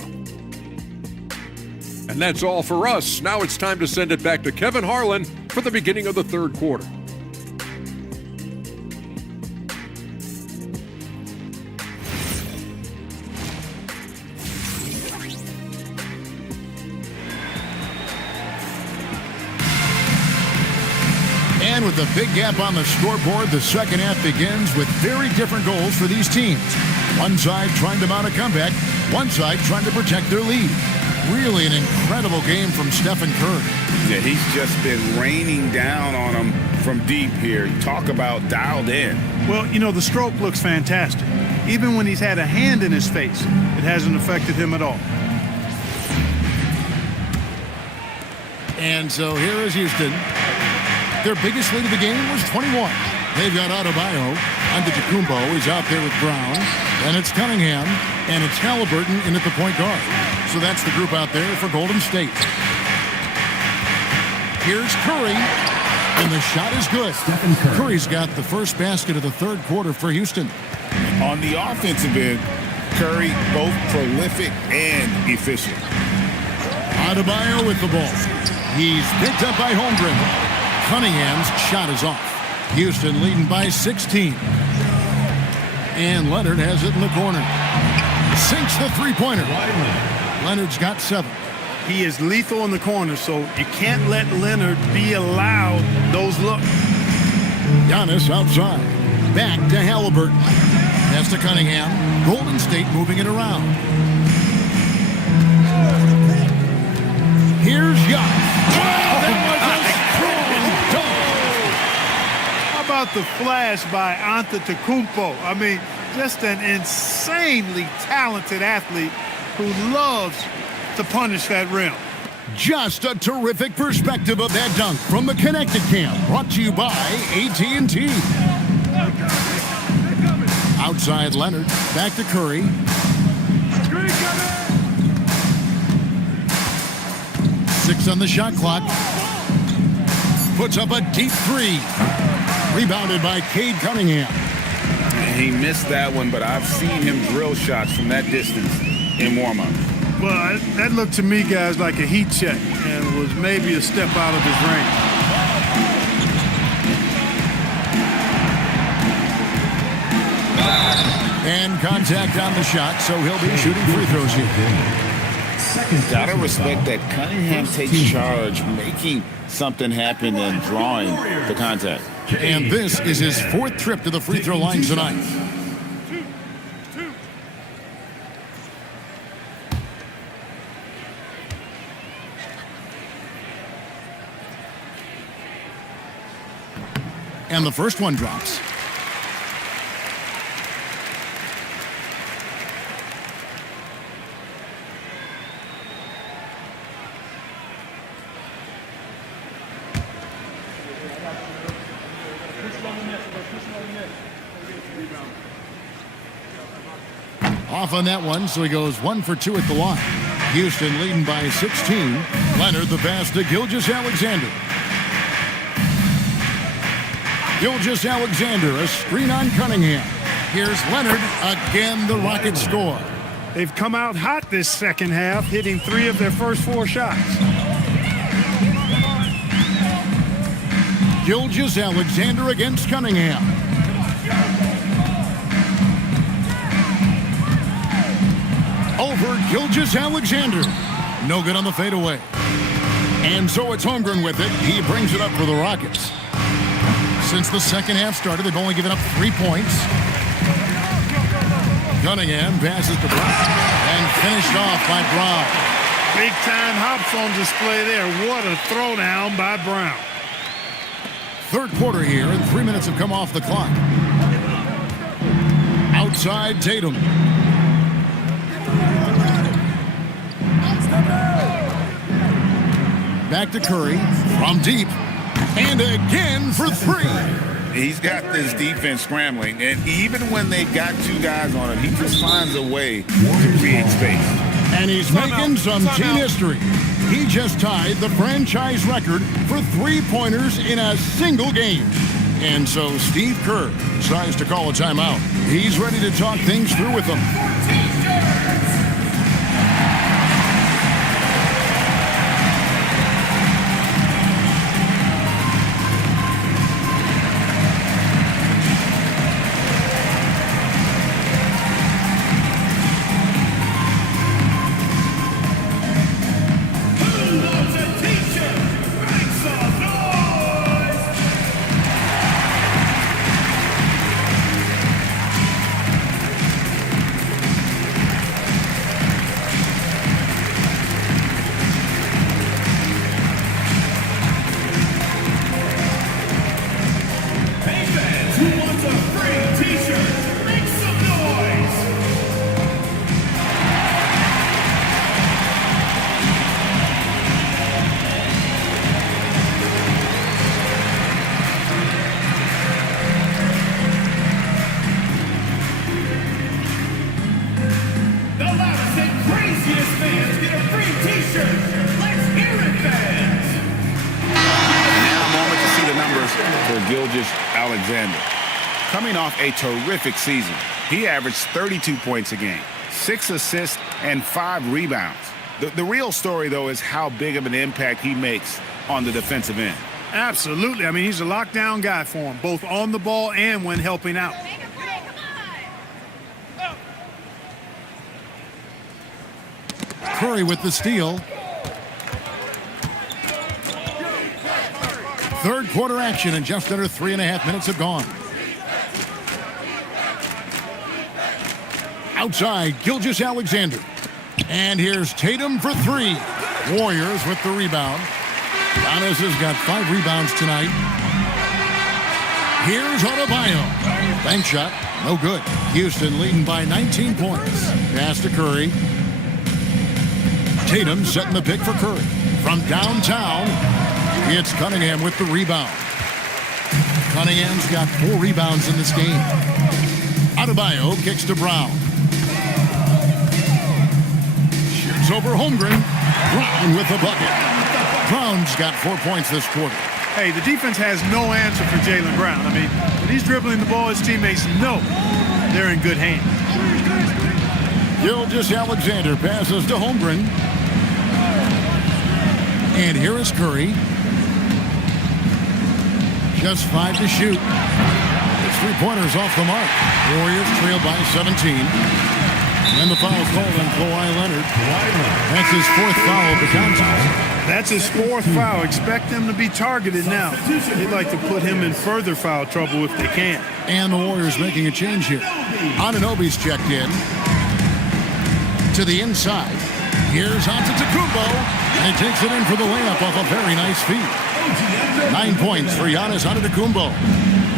And that's all for us. Now it's time to send it back to Kevin Harlan for the beginning of the third quarter. And with a big gap on the scoreboard, the second half begins with very different goals for these teams. One side trying to mount a comeback, one side trying to protect their lead. Really an incredible game from Stephen Curry. Yeah, he's just been raining down on them from deep here. Talk about dialed in. Well, you know, the stroke looks fantastic. Even when he's had a hand in his face, it hasn't affected him at all. And so here is Houston. Their biggest lead of the game was 21. They've got Adebayo. Antetokounmpo is out there with Brown. And it's Cunningham. And it's Halliburton in at the point guard. So that's the group out there for Golden State. Here's Curry. And the shot is good. Curry's got the first basket of the third quarter for Houston. On the offensive end, Curry both prolific and efficient. Adebayo with the ball. He's picked up by Holmgren. Cunningham's shot is off. Houston leading by 16. And Leonard has it in the corner. Sinks the three-pointer. Leonard's got 7. He is lethal in the corner, so you can't let Leonard be allowed those looks. Giannis outside. Back to Halliburton. Pass to Cunningham. Golden State moving it around. Here's Young. That was a strong dunk. How about the flash by Antetokounmpo? I mean, just an insanely talented athlete who loves to punish that rim. Just a terrific perspective of that dunk from the Connected Camp, brought to you by AT&T. Outside Leonard, back to Curry. 6 on the shot clock. Puts up a deep 3. Rebounded by Cade Cunningham. He missed that one, but I've seen him drill shots from that distance in warm-up. Well, that looked to me, guys, like a heat check and was maybe a step out of his range. And contact on the shot, so he'll be shooting free throws here. Gotta respect that Cunningham takes charge, making something happen and drawing the contact. And this is his 4th trip to the free throw line tonight. And the first one drops. Off on that one, so he goes 1 for 2 at the line. Houston leading by 16. Leonard the pass to Gilgeous-Alexander. Gilgeous-Alexander, a screen on Cunningham. Here's Leonard. Again, the Rockets score. They've come out hot this second half, hitting 3 of their first 4 shots. Gilgeous-Alexander against Cunningham. Over Gilgeous-Alexander. No good on the fadeaway. And so it's Holmgren with it. He brings it up for the Rockets. Since the second half started, they've only given up 3 points. Cunningham passes to Brown and finished off by Brown. Big-time hops on display there. What a throwdown by Brown. Third quarter here, and 3 minutes have come off the clock. Outside Tatum. Back to Curry from deep. And again for 3. He's got this defense scrambling, and even when they've got 2 guys on him, he just finds a way to create space. And he's making some team history. He just tied the franchise record for 3-pointers in a single game. And so Steve Kerr decides to call a timeout. He's ready to talk things through with them. Gilgeous-Alexander. Coming off a terrific season, he averaged 32 points a game, 6 assists, and 5 rebounds. The real story, though, is how big of an impact he makes on the defensive end. Absolutely. I mean, he's a lockdown guy for him, both on the ball and when helping out. Curry with the steal. Third quarter action, and just under 3.5 minutes have gone. Outside, Gilgeous-Alexander. And here's Tatum for 3. Warriors with the rebound. Giannis has got 5 rebounds tonight. Here's Adebayo. Bank shot, no good. Houston leading by 19 points. Pass to Curry. Tatum setting the pick for Curry. From downtown, it's Cunningham with the rebound. Cunningham's got 4 rebounds in this game. Adebayo kicks to Brown. Shoots over Holmgren. Brown with the bucket. Brown's got 4 points this quarter. Hey, the defense has no answer for Jaylen Brown. I mean, when he's dribbling the ball, his teammates know they're in good hands. Gilgeous-Alexander passes to Holmgren. And here is Curry. Just 5 to shoot. His 3-pointers off the mark. Warriors trail by 17. And the foul called on Kawhi Leonard. That's his 4th foul of the contest. That's his 4th foul. Expect them to be targeted now. They'd like to put him in further foul trouble if they can. And the Warriors making a change here. Anunoby's checked in. To the inside. Here's Antetokounmpo. And he takes it in for the layup off a very nice feed. 9 points for Giannis Antetokounmpo.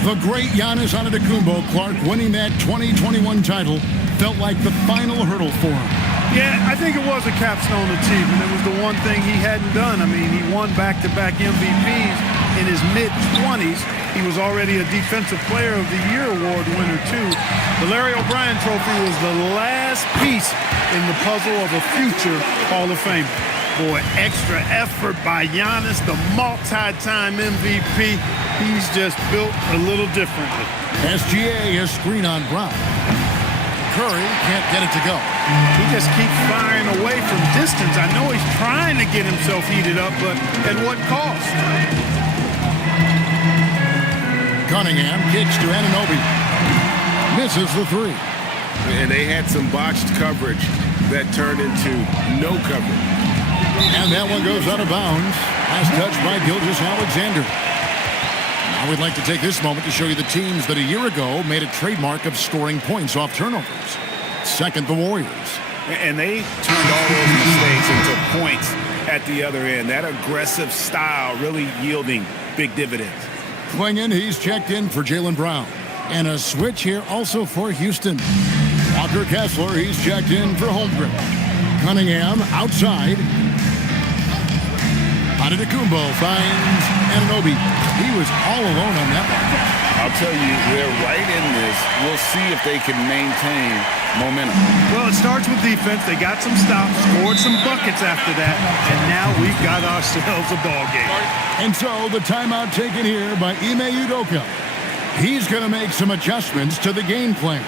The great Giannis Antetokounmpo, Clark, winning that 2021 title felt like the final hurdle for him. Yeah, I think it was a capstone achievement. It was the one thing he hadn't done. I mean, he won back-to-back MVPs in his mid-20s. He was already a Defensive Player of the Year award winner, too. The Larry O'Brien Trophy was the last piece in the puzzle of a future Hall of Famer. Boy, extra effort by Giannis, the multi-time MVP. He's just built a little differently. SGA is screen on Brown. Curry can't get it to go. He just keeps firing away from distance. I know he's trying to get himself heated up, but at what cost? Cunningham kicks to Anunoby. Misses the 3. And they had some botched coverage that turned into no coverage. And that one goes out of bounds. Last touch by Gilgeous-Alexander. Now we'd like to take this moment to show you the teams that a year ago made a trademark of scoring points off turnovers. Second, the Warriors. And they turned all those mistakes into points at the other end. That aggressive style really yielding big dividends. Swinging, he's checked in for Jaylen Brown. And a switch here also for Houston. Walker Kessler, he's checked in for Holmgren. Cunningham outside. Antetokounmpo finds Anunoby. He was all alone on that one. I'll tell you, they're right in this. We'll see if they can maintain momentum. Well, it starts with defense. They got some stops, scored some buckets after that, and now we've got ourselves a ball game. And so the timeout taken here by Ime Udoka. He's going to make some adjustments to the game plan.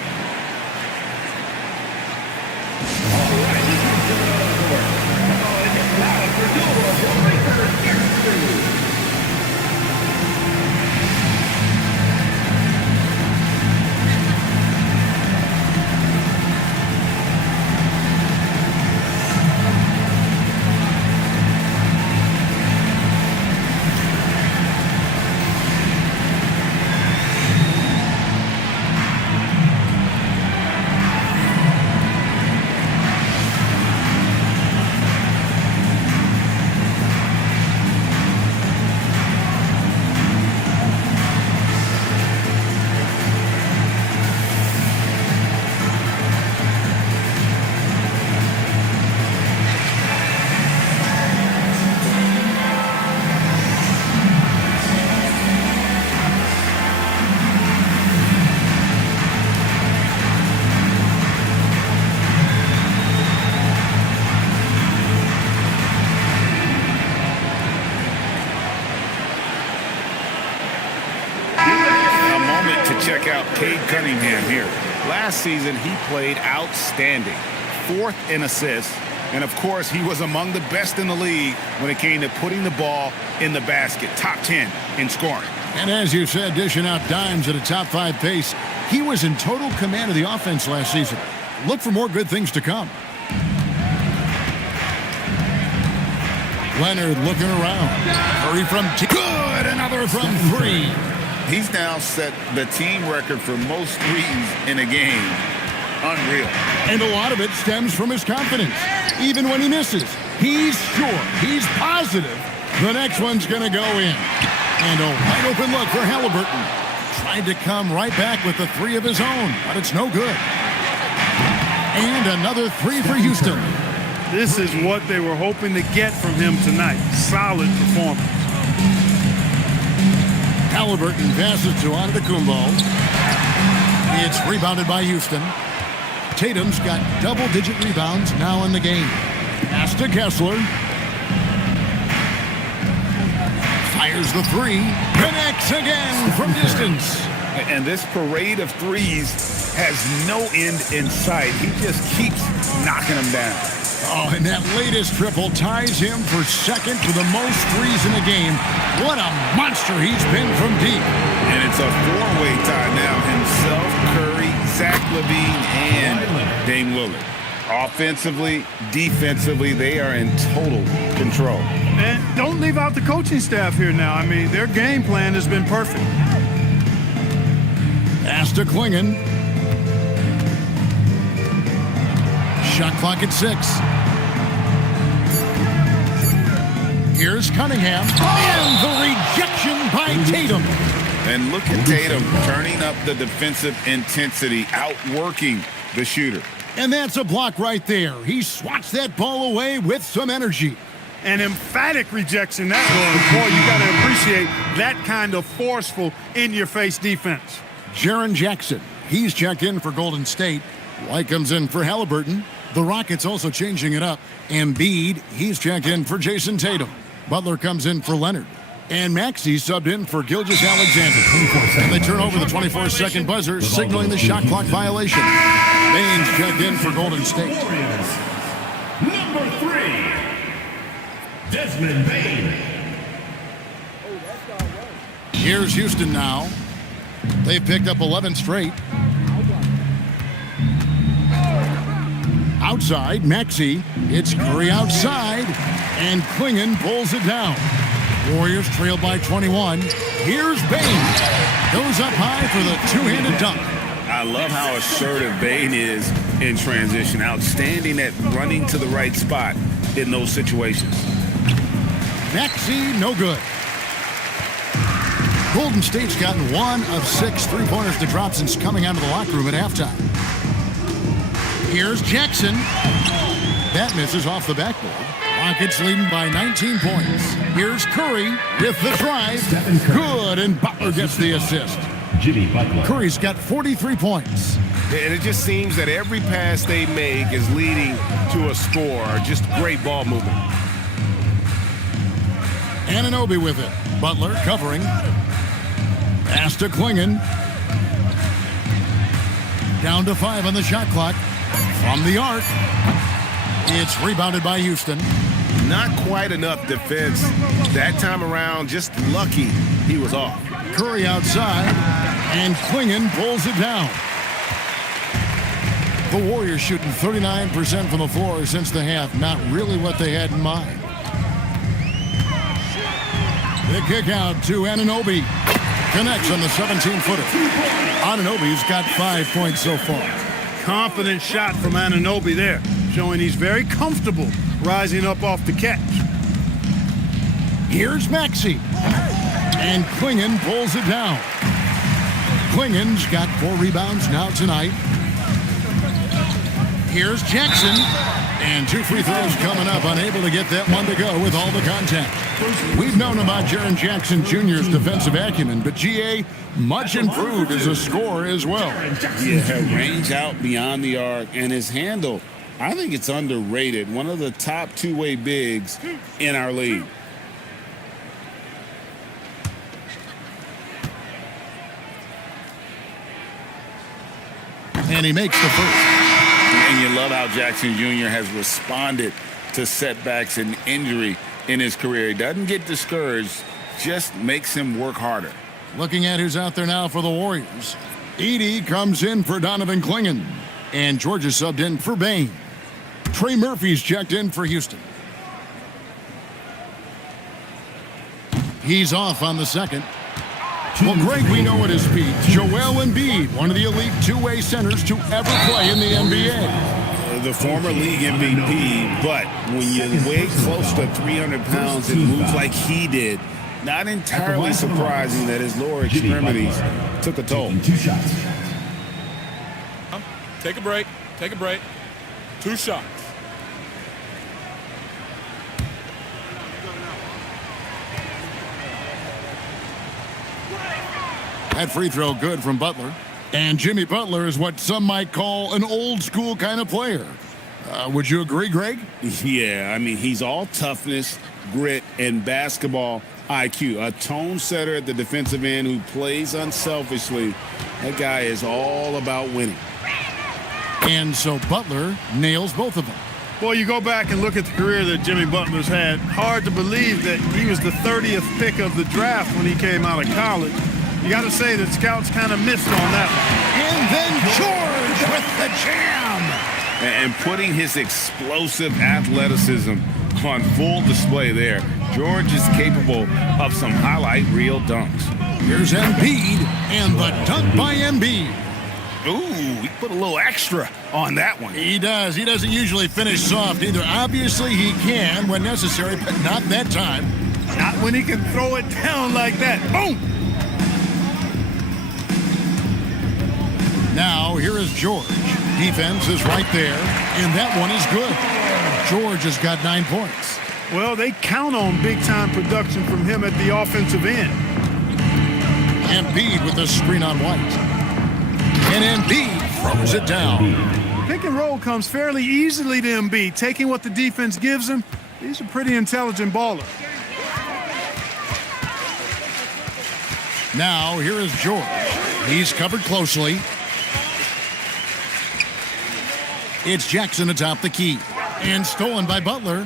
Check out Cade Cunningham here. Last season, he played outstanding. 4th in assists. And, of course, he was among the best in the league when it came to putting the ball in the basket. Top 10 in scoring. And as you said, dishing out dimes at a top 5 pace. He was in total command of the offense last season. Look for more good things to come. Leonard looking around. Curry from good. Another from 3. He's now set the team record for most threes in a game. Unreal. And a lot of it stems from his confidence. Even when he misses, He's sure, he's positive the next one's going to go in. And a wide open look for Halliburton. Tried to come right back with the three of his own, but it's no good. And another three for Houston. This is what they were hoping to get from him tonight. Solid performance. Halliburton passes to Antetokounmpo. It's rebounded by Houston. Tatum's got double-digit rebounds now in the game. Pass to Kessler. Fires the three. Connects again from distance. And this parade of threes has no end in sight. He just keeps knocking them down. Oh, and that latest triple ties him for second for the most threes in the game. What a monster he's been from deep. And it's a four-way tie now. Himself, Curry, Zach LaVine, and Dame Lillard. Offensively, defensively, they are in total control. And don't leave out the coaching staff here now. I mean, their game plan has been perfect. Pass to Klingon. Shot clock at 6. Here's Cunningham. And the rejection by Tatum. And look at Tatum turning up the defensive intensity, outworking the shooter. And that's a block right there. He swats that ball away with some energy. An emphatic rejection that one. Boy, you got to appreciate that kind of forceful, in-your-face defense. Jaren Jackson, he's checked in for Golden State. White comes in for Halliburton. The Rockets also changing it up. Embiid, he's checked in for Jason Tatum. Butler comes in for Leonard. And Maxey subbed in for Gilgeous-Alexander. And they turn over the 24-second buzzer, signaling the shot clock violation. Baines checked in for Golden State. Number 3, Desmond Bane. Here's Houston now. They've picked up 11 straight. Outside, Maxey. It's Curry outside. And Klingon pulls it down. Warriors trail by 21. Here's Bane. Goes up high for the two-handed dunk. I love how assertive Bane is in transition. Outstanding at running to the right spot in those situations. Maxey, no good. Golden State's gotten 1 of 6 three-pointers to drop since coming out of the locker room at halftime. Here's Jackson. That misses off the backboard. Rockets leading by 19 points. Here's Curry with the drive. Good, and Butler gets the assist. Jimmy Butler. Curry's got 43 points. And it just seems that every pass they make is leading to a score. Just great ball movement. Anunoby with it. Butler covering. Pass to Klingon. Down to 5 on the shot clock. From the arc. It's rebounded by Houston. Not quite enough defense that time around. Just lucky he was off. Curry outside. And Klingon pulls it down. The Warriors shooting 39% from the floor since the half. Not really what they had in mind. The kick out to Anunoby. Connects on the 17-footer. Anunoby's got 5 points so far. Confident shot from Anunoby there, showing he's very comfortable rising up off the catch. Here's Maxey. And Klingon pulls it down. Klingon's got 4 rebounds now tonight. Here's Jackson. And 2 free throws coming up. Unable to get that one to go with all the contact. We've known about Jaren Jackson Jr.'s defensive acumen, but GA much improved as a scorer as well. Yeah, range out beyond the arc, and his handle, I think it's underrated. One of the top two-way bigs in our league. And he makes the first. And you love how Jackson Jr. has responded to setbacks and injury in his career. He doesn't get discouraged, just makes him work harder. Looking at who's out there now for the Warriors. Edey comes in for Donovan Klingon. And Georgia subbed in for Bane. Trey Murphy's checked in for Houston. He's off on the second. Well, Greg, we know at his speed. Joel Embiid, one of the elite two-way centers to ever play in the NBA. the former league MVP, but when you weigh close to 300 pounds and move like he did, not entirely surprising that his lower extremities took a toll. 2 shots. Take a break. Take a break. 2 shots. That free throw good from Butler. And Jimmy Butler is what some might call an old school kind of player. Would you agree, Greg? Yeah, I mean, he's all toughness, grit, and basketball IQ. A tone setter at the defensive end who plays unselfishly. That guy is all about winning. And so Butler nails both of them. Boy, you go back and look at the career that Jimmy Butler's had. Hard to believe that he was the 30th pick of the draft when he came out of college. You got to say that scouts kind of missed on that one. And then George with the jam. And putting his explosive athleticism on full display there. George is capable of some highlight reel dunks. Here's Embiid and the dunk by Embiid. Ooh, he put a little extra on that one. He does. He doesn't usually finish soft either. Obviously, he can when necessary, but not that time. Not when he can throw it down like that. Boom! Now, here is George. Defense is right there, and that one is good. George has got 9 points. Well, they count on big-time production from him at the offensive end. Embiid with the screen on White. And Embiid throws it down. Pick and roll comes fairly easily to Embiid, taking what the defense gives him. He's a pretty intelligent baller. Now, here is George. He's covered closely. It's Jackson atop the key. And stolen by Butler.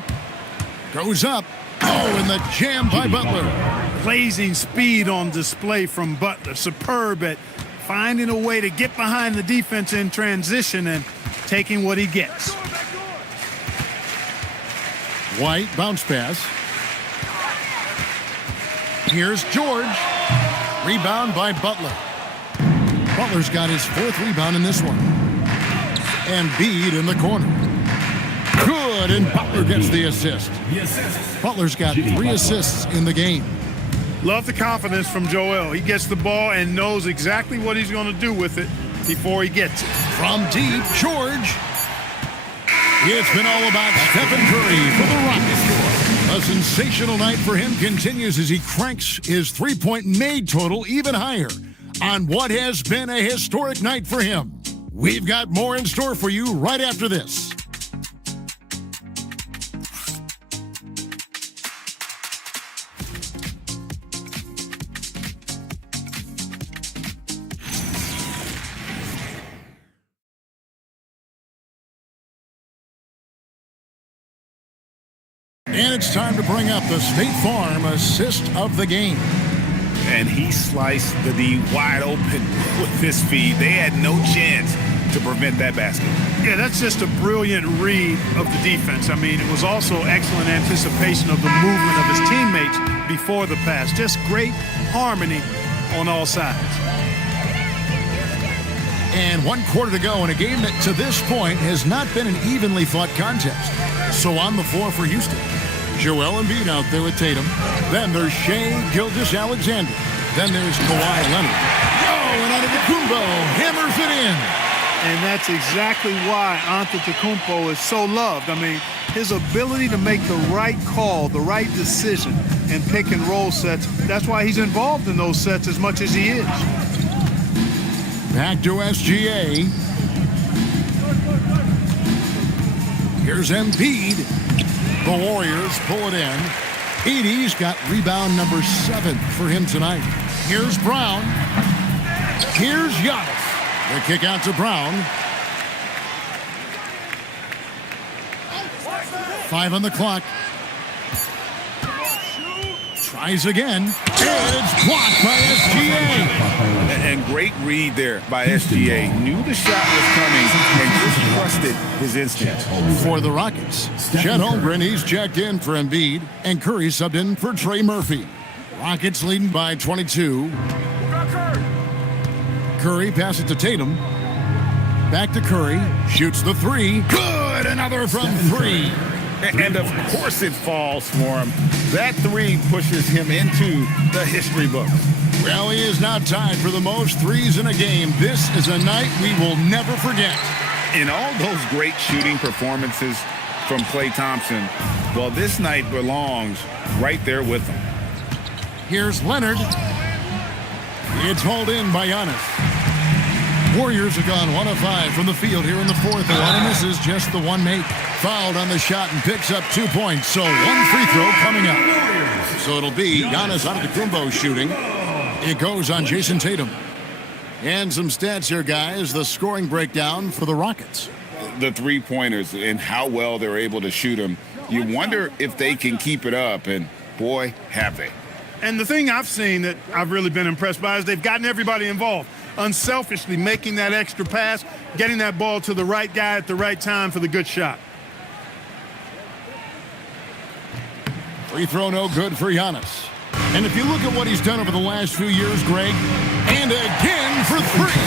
Goes up. Oh, and the jam by Butler. Blazing speed on display from Butler. Superb at finding a way to get behind the defense in transition and taking what he gets. White bounce pass. Here's George. Rebound by Butler. Butler's got his 4th rebound in this one. Embiid in the corner. Good, and Butler gets the assist. Butler's got 3 assists in the game. Love the confidence from Joel. He gets the ball and knows exactly what he's going to do with it before he gets it. From deep, George. It's been all about Stephen Curry for the Rockets. A sensational night for him continues as he cranks his 3-point made total even higher on what has been a historic night for him. We've got more in store for you right after this. And it's time to bring up the State Farm assist of the game. And he sliced the D wide open with his feed. They had no chance to prevent that basket. Yeah, that's just a brilliant read of the defense. I mean, it was also excellent anticipation of the movement of his teammates before the pass. Just great harmony on all sides. And 1 quarter to go in a game that to this point has not been an evenly fought contest. So on the floor for Houston, Joel Embiid out there with Tatum. Then there's Shai Gilgeous-Alexander. Then there's Kawhi Leonard. Oh, and Antetokounmpo hammers it in. And that's exactly why Antetokounmpo is so loved. I mean, his ability to make the right call, the right decision in pick and roll sets, that's why he's involved in those sets as much as he is. Back to SGA. Here's Embiid. The Warriors pull it in. Edey's got rebound number 7 for him tonight. Here's Brown. Here's Giannis. The kick out to Brown. 5 on the clock. Tries again. And it's blocked by SGA. And great read there by SGA. Knew the shot was coming and just trusted his instinct. For the Rockets, Chet Holmgren, he's checked in for Embiid, and Curry subbed in for Trey Murphy. Rockets leading by 22. Curry passes to Tatum. Back to Curry. Shoots the 3. Good! another from three. And of course it falls for him. That three pushes him into the history books. Well, he is now tied for the most threes in a game. This is a night we will never forget. In all those great shooting performances from Klay Thompson, well, this night belongs right there with him. Here's Leonard. It's hauled in by Giannis. Warriors have gone 1 of 5 from the field here in the fourth. A lot of misses, just the one make. Fouled on the shot and picks up 2 points. So one free throw coming up. So it'll be Giannis Antetokounmpo shooting. It goes on Jason Tatum. And some stats here, guys. The scoring breakdown for the Rockets. The three-pointers and how well they're able to shoot them. You wonder if they can keep it up, and boy, have they. And the thing I've seen that I've really been impressed by is they've gotten everybody involved. Unselfishly making that extra pass, getting that ball to the right guy at the right time for the good shot. Free throw no good for Giannis. And if you look at what he's done over the last few years, Greg, and again for three.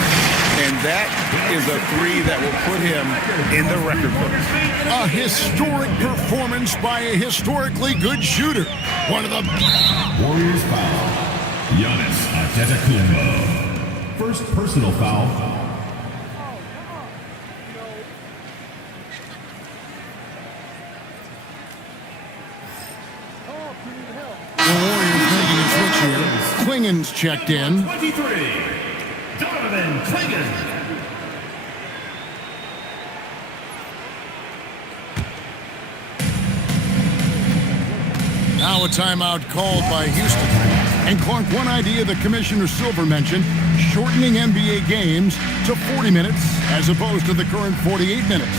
And that is a three that will put him in the record books. A historic performance by a historically good shooter. One of the Warriors foul. Giannis Antetokounmpo. First personal foul. The Warriors making a switch here. Klingen's checked in. 23. Donovan Clingan. Now a timeout called by Houston. And Clark, one idea that Commissioner Silver mentioned, shortening NBA games to 40 minutes as opposed to the current 48 minutes.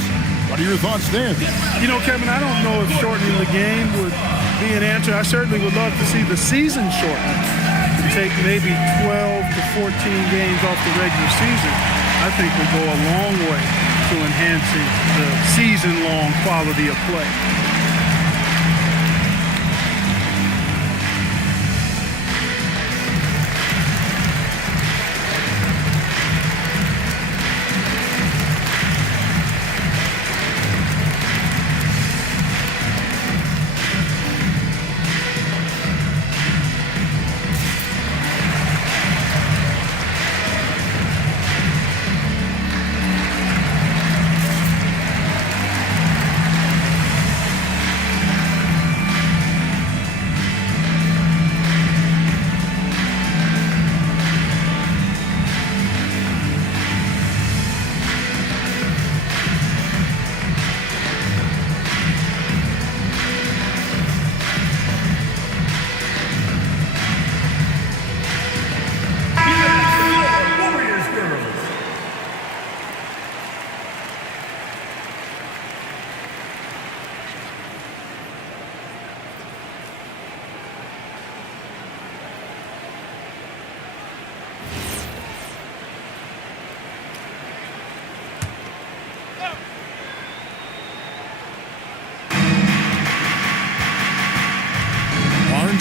What are your thoughts there? You know, Kevin, I don't know if shortening the game would be an answer. I certainly would love to see the season shortened to take maybe 12 to 14 games off the regular season. I think would go a long way to enhancing the season-long quality of play.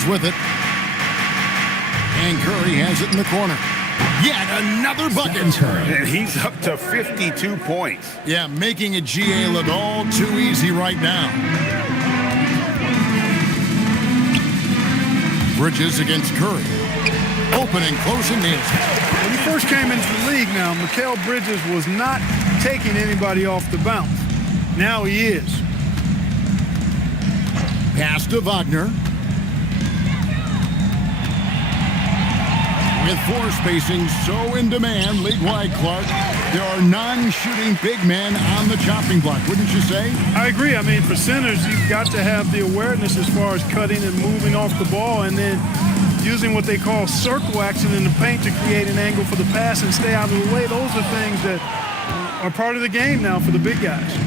With it. And Curry has it in the corner. Yet another bucket. And he's up to 52 points. Yeah, making a GA look all too easy right now. Bridges against Curry. Open and close and nails it. When he first came into the league now, Mikal Bridges was not taking anybody off the bounce. Now he is. Pass to Wagner. With floor spacing so in demand, league-wide, Clark, there are non-shooting big men on the chopping block, wouldn't you say? I agree. I mean, for centers, you've got to have the awareness as far as cutting and moving off the ball and then using what they call circle action in the paint to create an angle for the pass and stay out of the way. Those are things that are part of the game now for the big guys.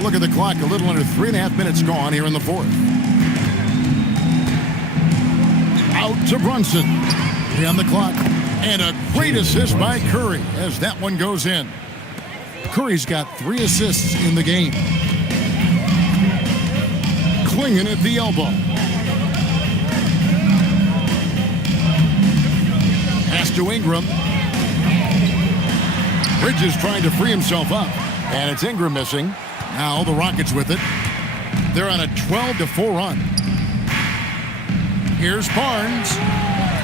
Look at the clock, a little under 3.5 minutes gone here in the fourth. Out to Brunson. 3 on the clock. And a great assist by Curry as that one goes in. Curry's got 3 assists in the game. Clingan at the elbow. to Ingram. Bridges trying to free himself up. And it's Ingram missing. Now the Rockets with it. They're on a 12-4 run. Here's Barnes.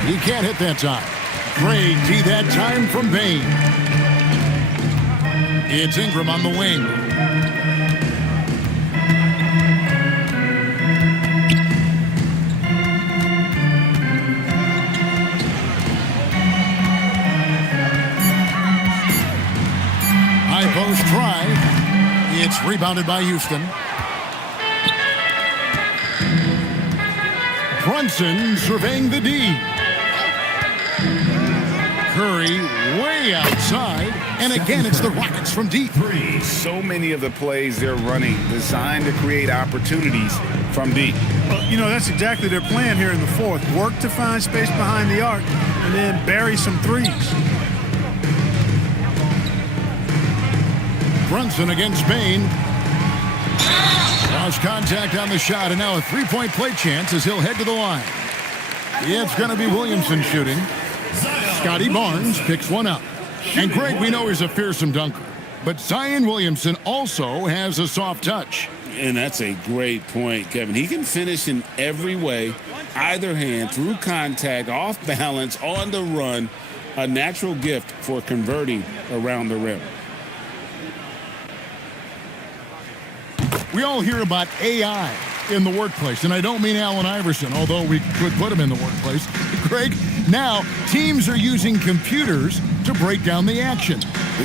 He can't hit that time. Great D that time from Bane. It's Ingram on the wing. High post try. It's rebounded by Houston. Brunson surveying the D. Curry way outside. And again, it's the Rockets from deep. So many of the plays they're running designed to create opportunities from deep. You know, that's exactly their plan here in the fourth. Work to find space behind the arc and then bury some threes. Brunson against Bane. Lost contact on the shot, and now a three-point play chance as he'll head to the line. It's going to be Williamson shooting. Scotty Barnes picks one up. And Greg, we know he's a fearsome dunker, but Zion Williamson also has a soft touch. And that's a great point, Kevin. He can finish in every way, either hand, through contact, off balance, on the run. A natural gift for converting around the rim. We all hear about AI in the workplace, and I don't mean Allen Iverson, although we could put him in the workplace. Greg, now teams are using computers to break down the action.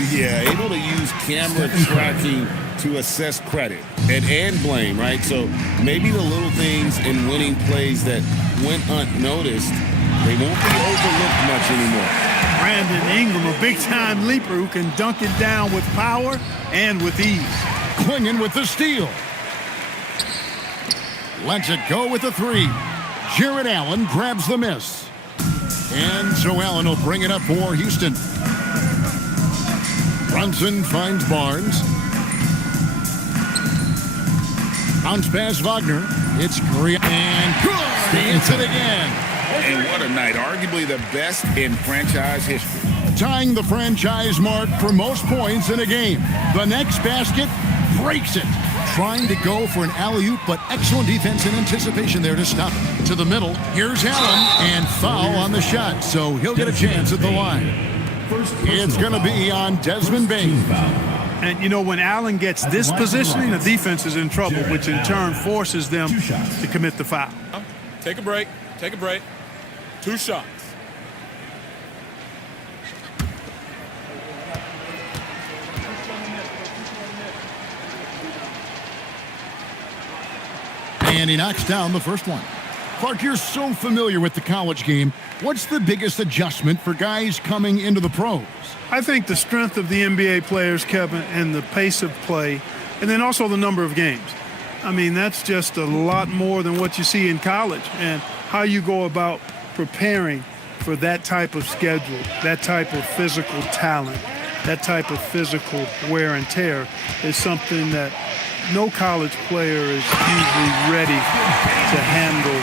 Yeah, able to use camera tracking to assess credit and blame, right? So maybe the little things in winning plays that went unnoticed, they won't be overlooked much anymore. Brandon Ingram, a big-time leaper who can dunk it down with power and with ease. Clingan with the steal. Lets it go with the three. Jared Allen grabs the miss. And so Allen will bring it up for Houston. Brunson finds Barnes. Bounce pass Wagner. It's Korea and good. It's it again. And what a night. Arguably the best in franchise history. Tying the franchise mark for most points in a game. The next basket breaks it. Trying to go for an alley-oop, but excellent defense and anticipation there to stop it. To the middle. Here's Allen, and foul on the shot, so he'll get a chance at the line. It's going to be on Desmond Bane. And, you know, when Allen gets this positioning, the defense is in trouble, which in turn forces them to commit the foul. Take a break. Take a break. 2 shots. And he knocks down the first one. Clark, you're so familiar with the college game. What's the biggest adjustment for guys coming into the pros? I think the strength of the NBA players, Kevin, and the pace of play, and then also the number of games. I mean, that's just a lot more than what you see in college. And how you go about preparing for that type of schedule, that type of physical talent, that type of physical wear and tear is something that no college player is usually ready to handle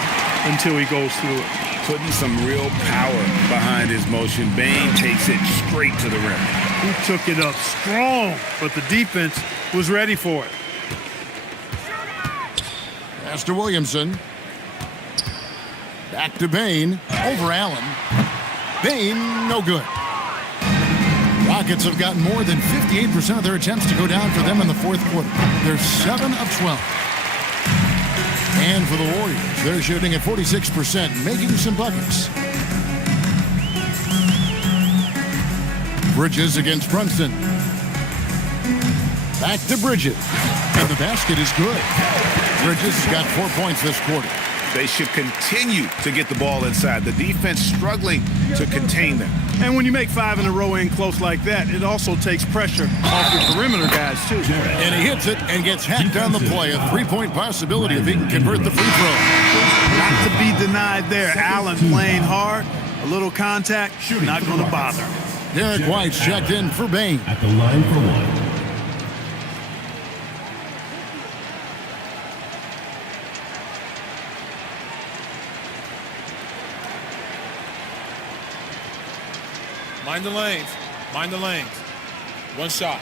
until he goes through it. Putting some real power behind his motion. Bane takes it straight to the rim. He took it up strong, but the defense was ready for it. Pass to Williamson. Back to Bane. Over Allen. Bane, no good. Rockets have gotten more than 58% of their attempts to go down for them in the fourth quarter. They're 7 of 12. And for the Warriors, they're shooting at 46%, making some buckets. Bridges against Brunson. Back to Bridges. And the basket is good. Bridges has got 4 points this quarter. They should continue to get the ball inside. The defense struggling to contain them. And when you make 5 in a row in close like that, it also takes pressure off your perimeter guys, too. And he hits it and gets hacked on the play. A 3-point possibility if he can convert the free throw. Not to be denied there. Allen playing hard. A little contact, not going to bother. Derek White's checked in for Bane. At the line for one. Mind the lanes. Mind the lanes. One shot.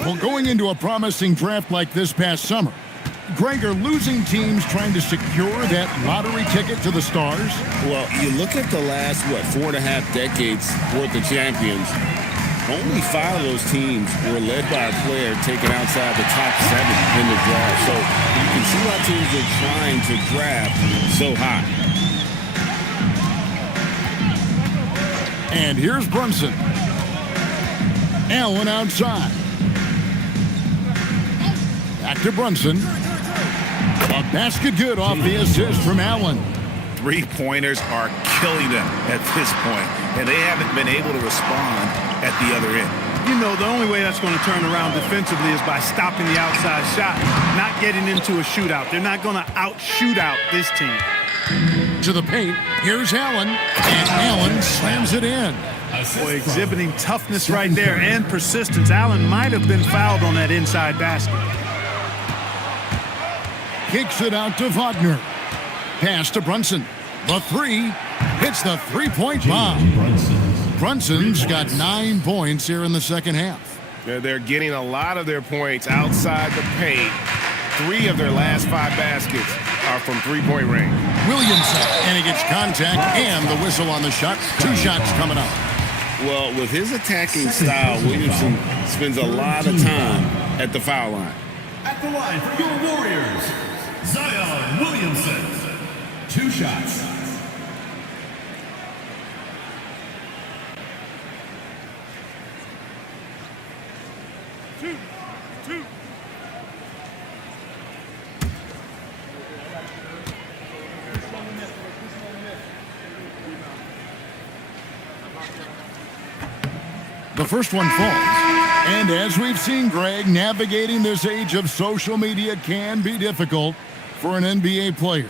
Well, going into a promising draft like this past summer, Greg, are losing teams trying to secure that lottery ticket to the stars? Well, you look at the last, 4.5 decades worth of champions, only 5 of those teams were led by a player taken outside the top 7 in the draft. So you can see why teams are trying to draft so high. And here's Brunson. Allen outside. Back to Brunson. A basket good off the assist from Allen. Three-pointers are killing them at this point, and they haven't been able to respond at the other end. You know, the only way that's going to turn around defensively is by stopping the outside shot, not getting into a shootout. They're not going to out-shoot out this team. To the paint, here's Allen, and Allen slams it in. Boy, exhibiting toughness right there and persistence. Allen might have been fouled on that inside basket. Kicks it out to Wagner. Pass to Brunson. The three hits the three-point bomb. Brunson's got 9 points here in the second half. They're getting a lot of their points outside the paint. 3 of their last 5 baskets are from three-point range. Williamson, and he gets contact and the whistle on the shot. 2 shots coming up. Well, with his attacking style, Williamson spends a lot of time at the foul line. At the line for your Warriors, Zion Williamson. 2 shots. Two. The first one falls. And as we've seen, Greg, navigating this age of social media can be difficult for an NBA player.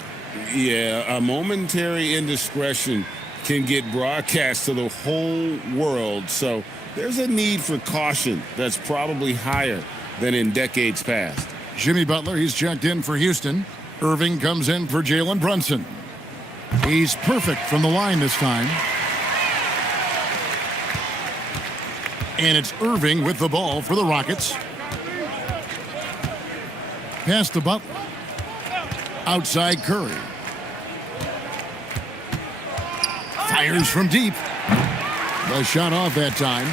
Yeah, a momentary indiscretion can get broadcast to the whole world. So there's a need for caution that's probably higher than in decades past. Jimmy Butler, he's checked in for Houston. Irving comes in for Jalen Brunson. He's perfect from the line this time. And it's Irving with the ball for the Rockets. Pass to Butler. Outside Curry. Fires from deep. The shot off that time.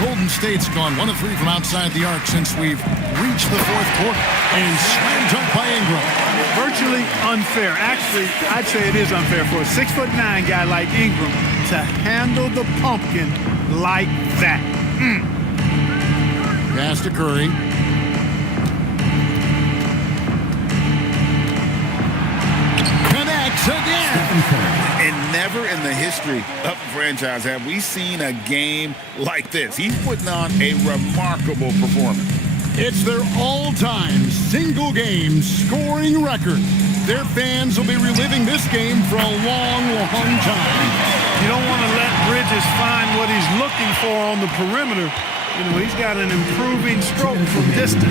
Golden State's gone 1 of 3 from outside the arc since we've reached the fourth quarter. And slammed up by Ingram. Virtually unfair. Actually, I'd say it is unfair for a 6'9" guy like Ingram to handle the pumpkin like that. Pass to Curry. Connects again. And never in the history of the franchise have we seen a game like this. He's putting on a remarkable performance. It's their all-time single-game scoring record. Their fans will be reliving this game for a long, long time. You don't want to let Bridges find what he's looking for on the perimeter. You know, he's got an improving stroke from distance.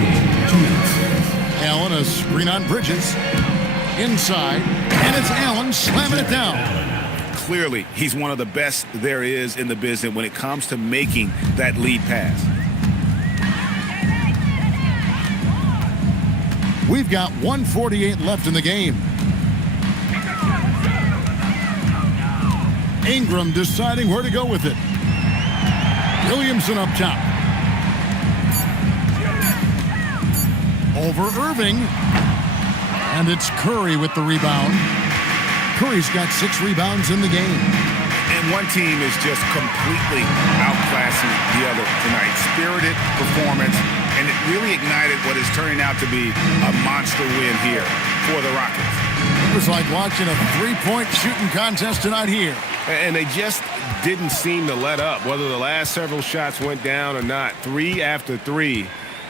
Allen, a screen on Bridges. Inside, and it's Allen slamming it down. Clearly, he's one of the best there is in the business when it comes to making that lead pass. We've got 1:48 left in the game. Ingram deciding where to go with it. Williamson up top. Over Irving. And it's Curry with the rebound. Curry's got 6 rebounds in the game. And one team is just completely outclassing the other tonight. Spirited performance, and it really ignited what is turning out to be a monster win here for the Rockets. It was like watching a 3-point shooting contest tonight here. And they just didn't seem to let up, whether the last several shots went down or not. 3 after 3,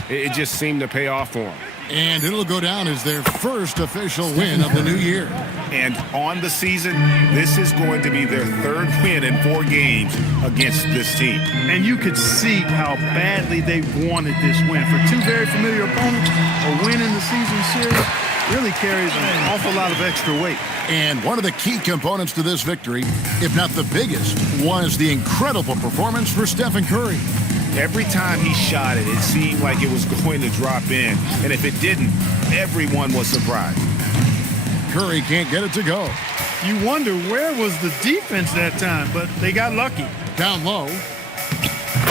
it just seemed to pay off for them. And it'll go down as their first official win of the new year. And on the season, this is going to be their third win in 4 games against this team. And you could see how badly they wanted this win. For 2 very familiar opponents, a win in the season series really carries an awful lot of extra weight. And one of the key components to this victory, if not the biggest, was the incredible performance for Stephen Curry. Every time he shot it, it seemed like it was going to drop in. And if it didn't, everyone was surprised. Curry can't get it to go. You wonder where was the defense that time, but they got lucky. Down low.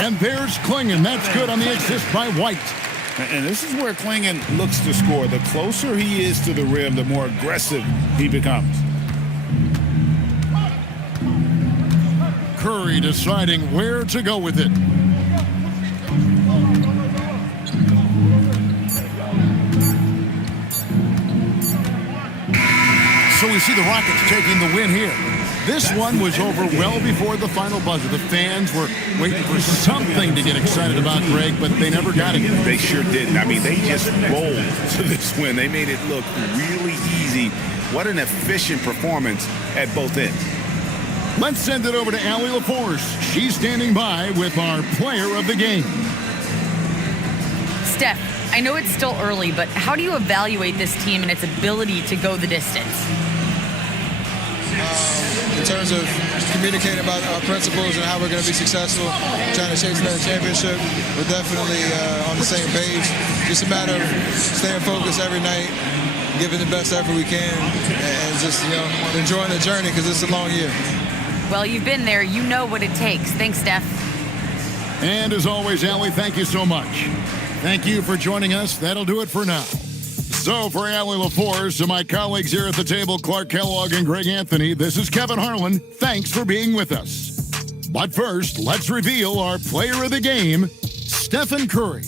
And there's Klingon. That's good on the assist by White. And this is where Klingon looks to score. The closer he is to the rim, the more aggressive he becomes. Curry deciding where to go with it. So we see the Rockets taking the win here. This one was over well before the final buzzer. The fans were waiting for something to get excited about, Greg, but they never got it. They sure didn't. I mean, they just rolled to this win. They made it look really easy. What an efficient performance at both ends. Let's send it over to Allie LaForce. She's standing by with our player of the game. Steph, I know it's still early, but how do you evaluate this team and its ability to go the distance? In terms of communicating about our principles and how we're going to be successful, trying to chase another championship, we're definitely on the same page. Just a matter of staying focused every night, giving the best effort we can, and just enjoying the journey because it's a long year. Well, you've been there. You know what it takes. Thanks, Steph. And as always, Allie, thank you so much. Thank you for joining us. That'll do it for now. So for Allie LaForce and my colleagues here at the table, Clark Kellogg and Greg Anthony, this is Kevin Harlan. Thanks for being with us. But first, let's reveal our player of the game, Stephen Curry.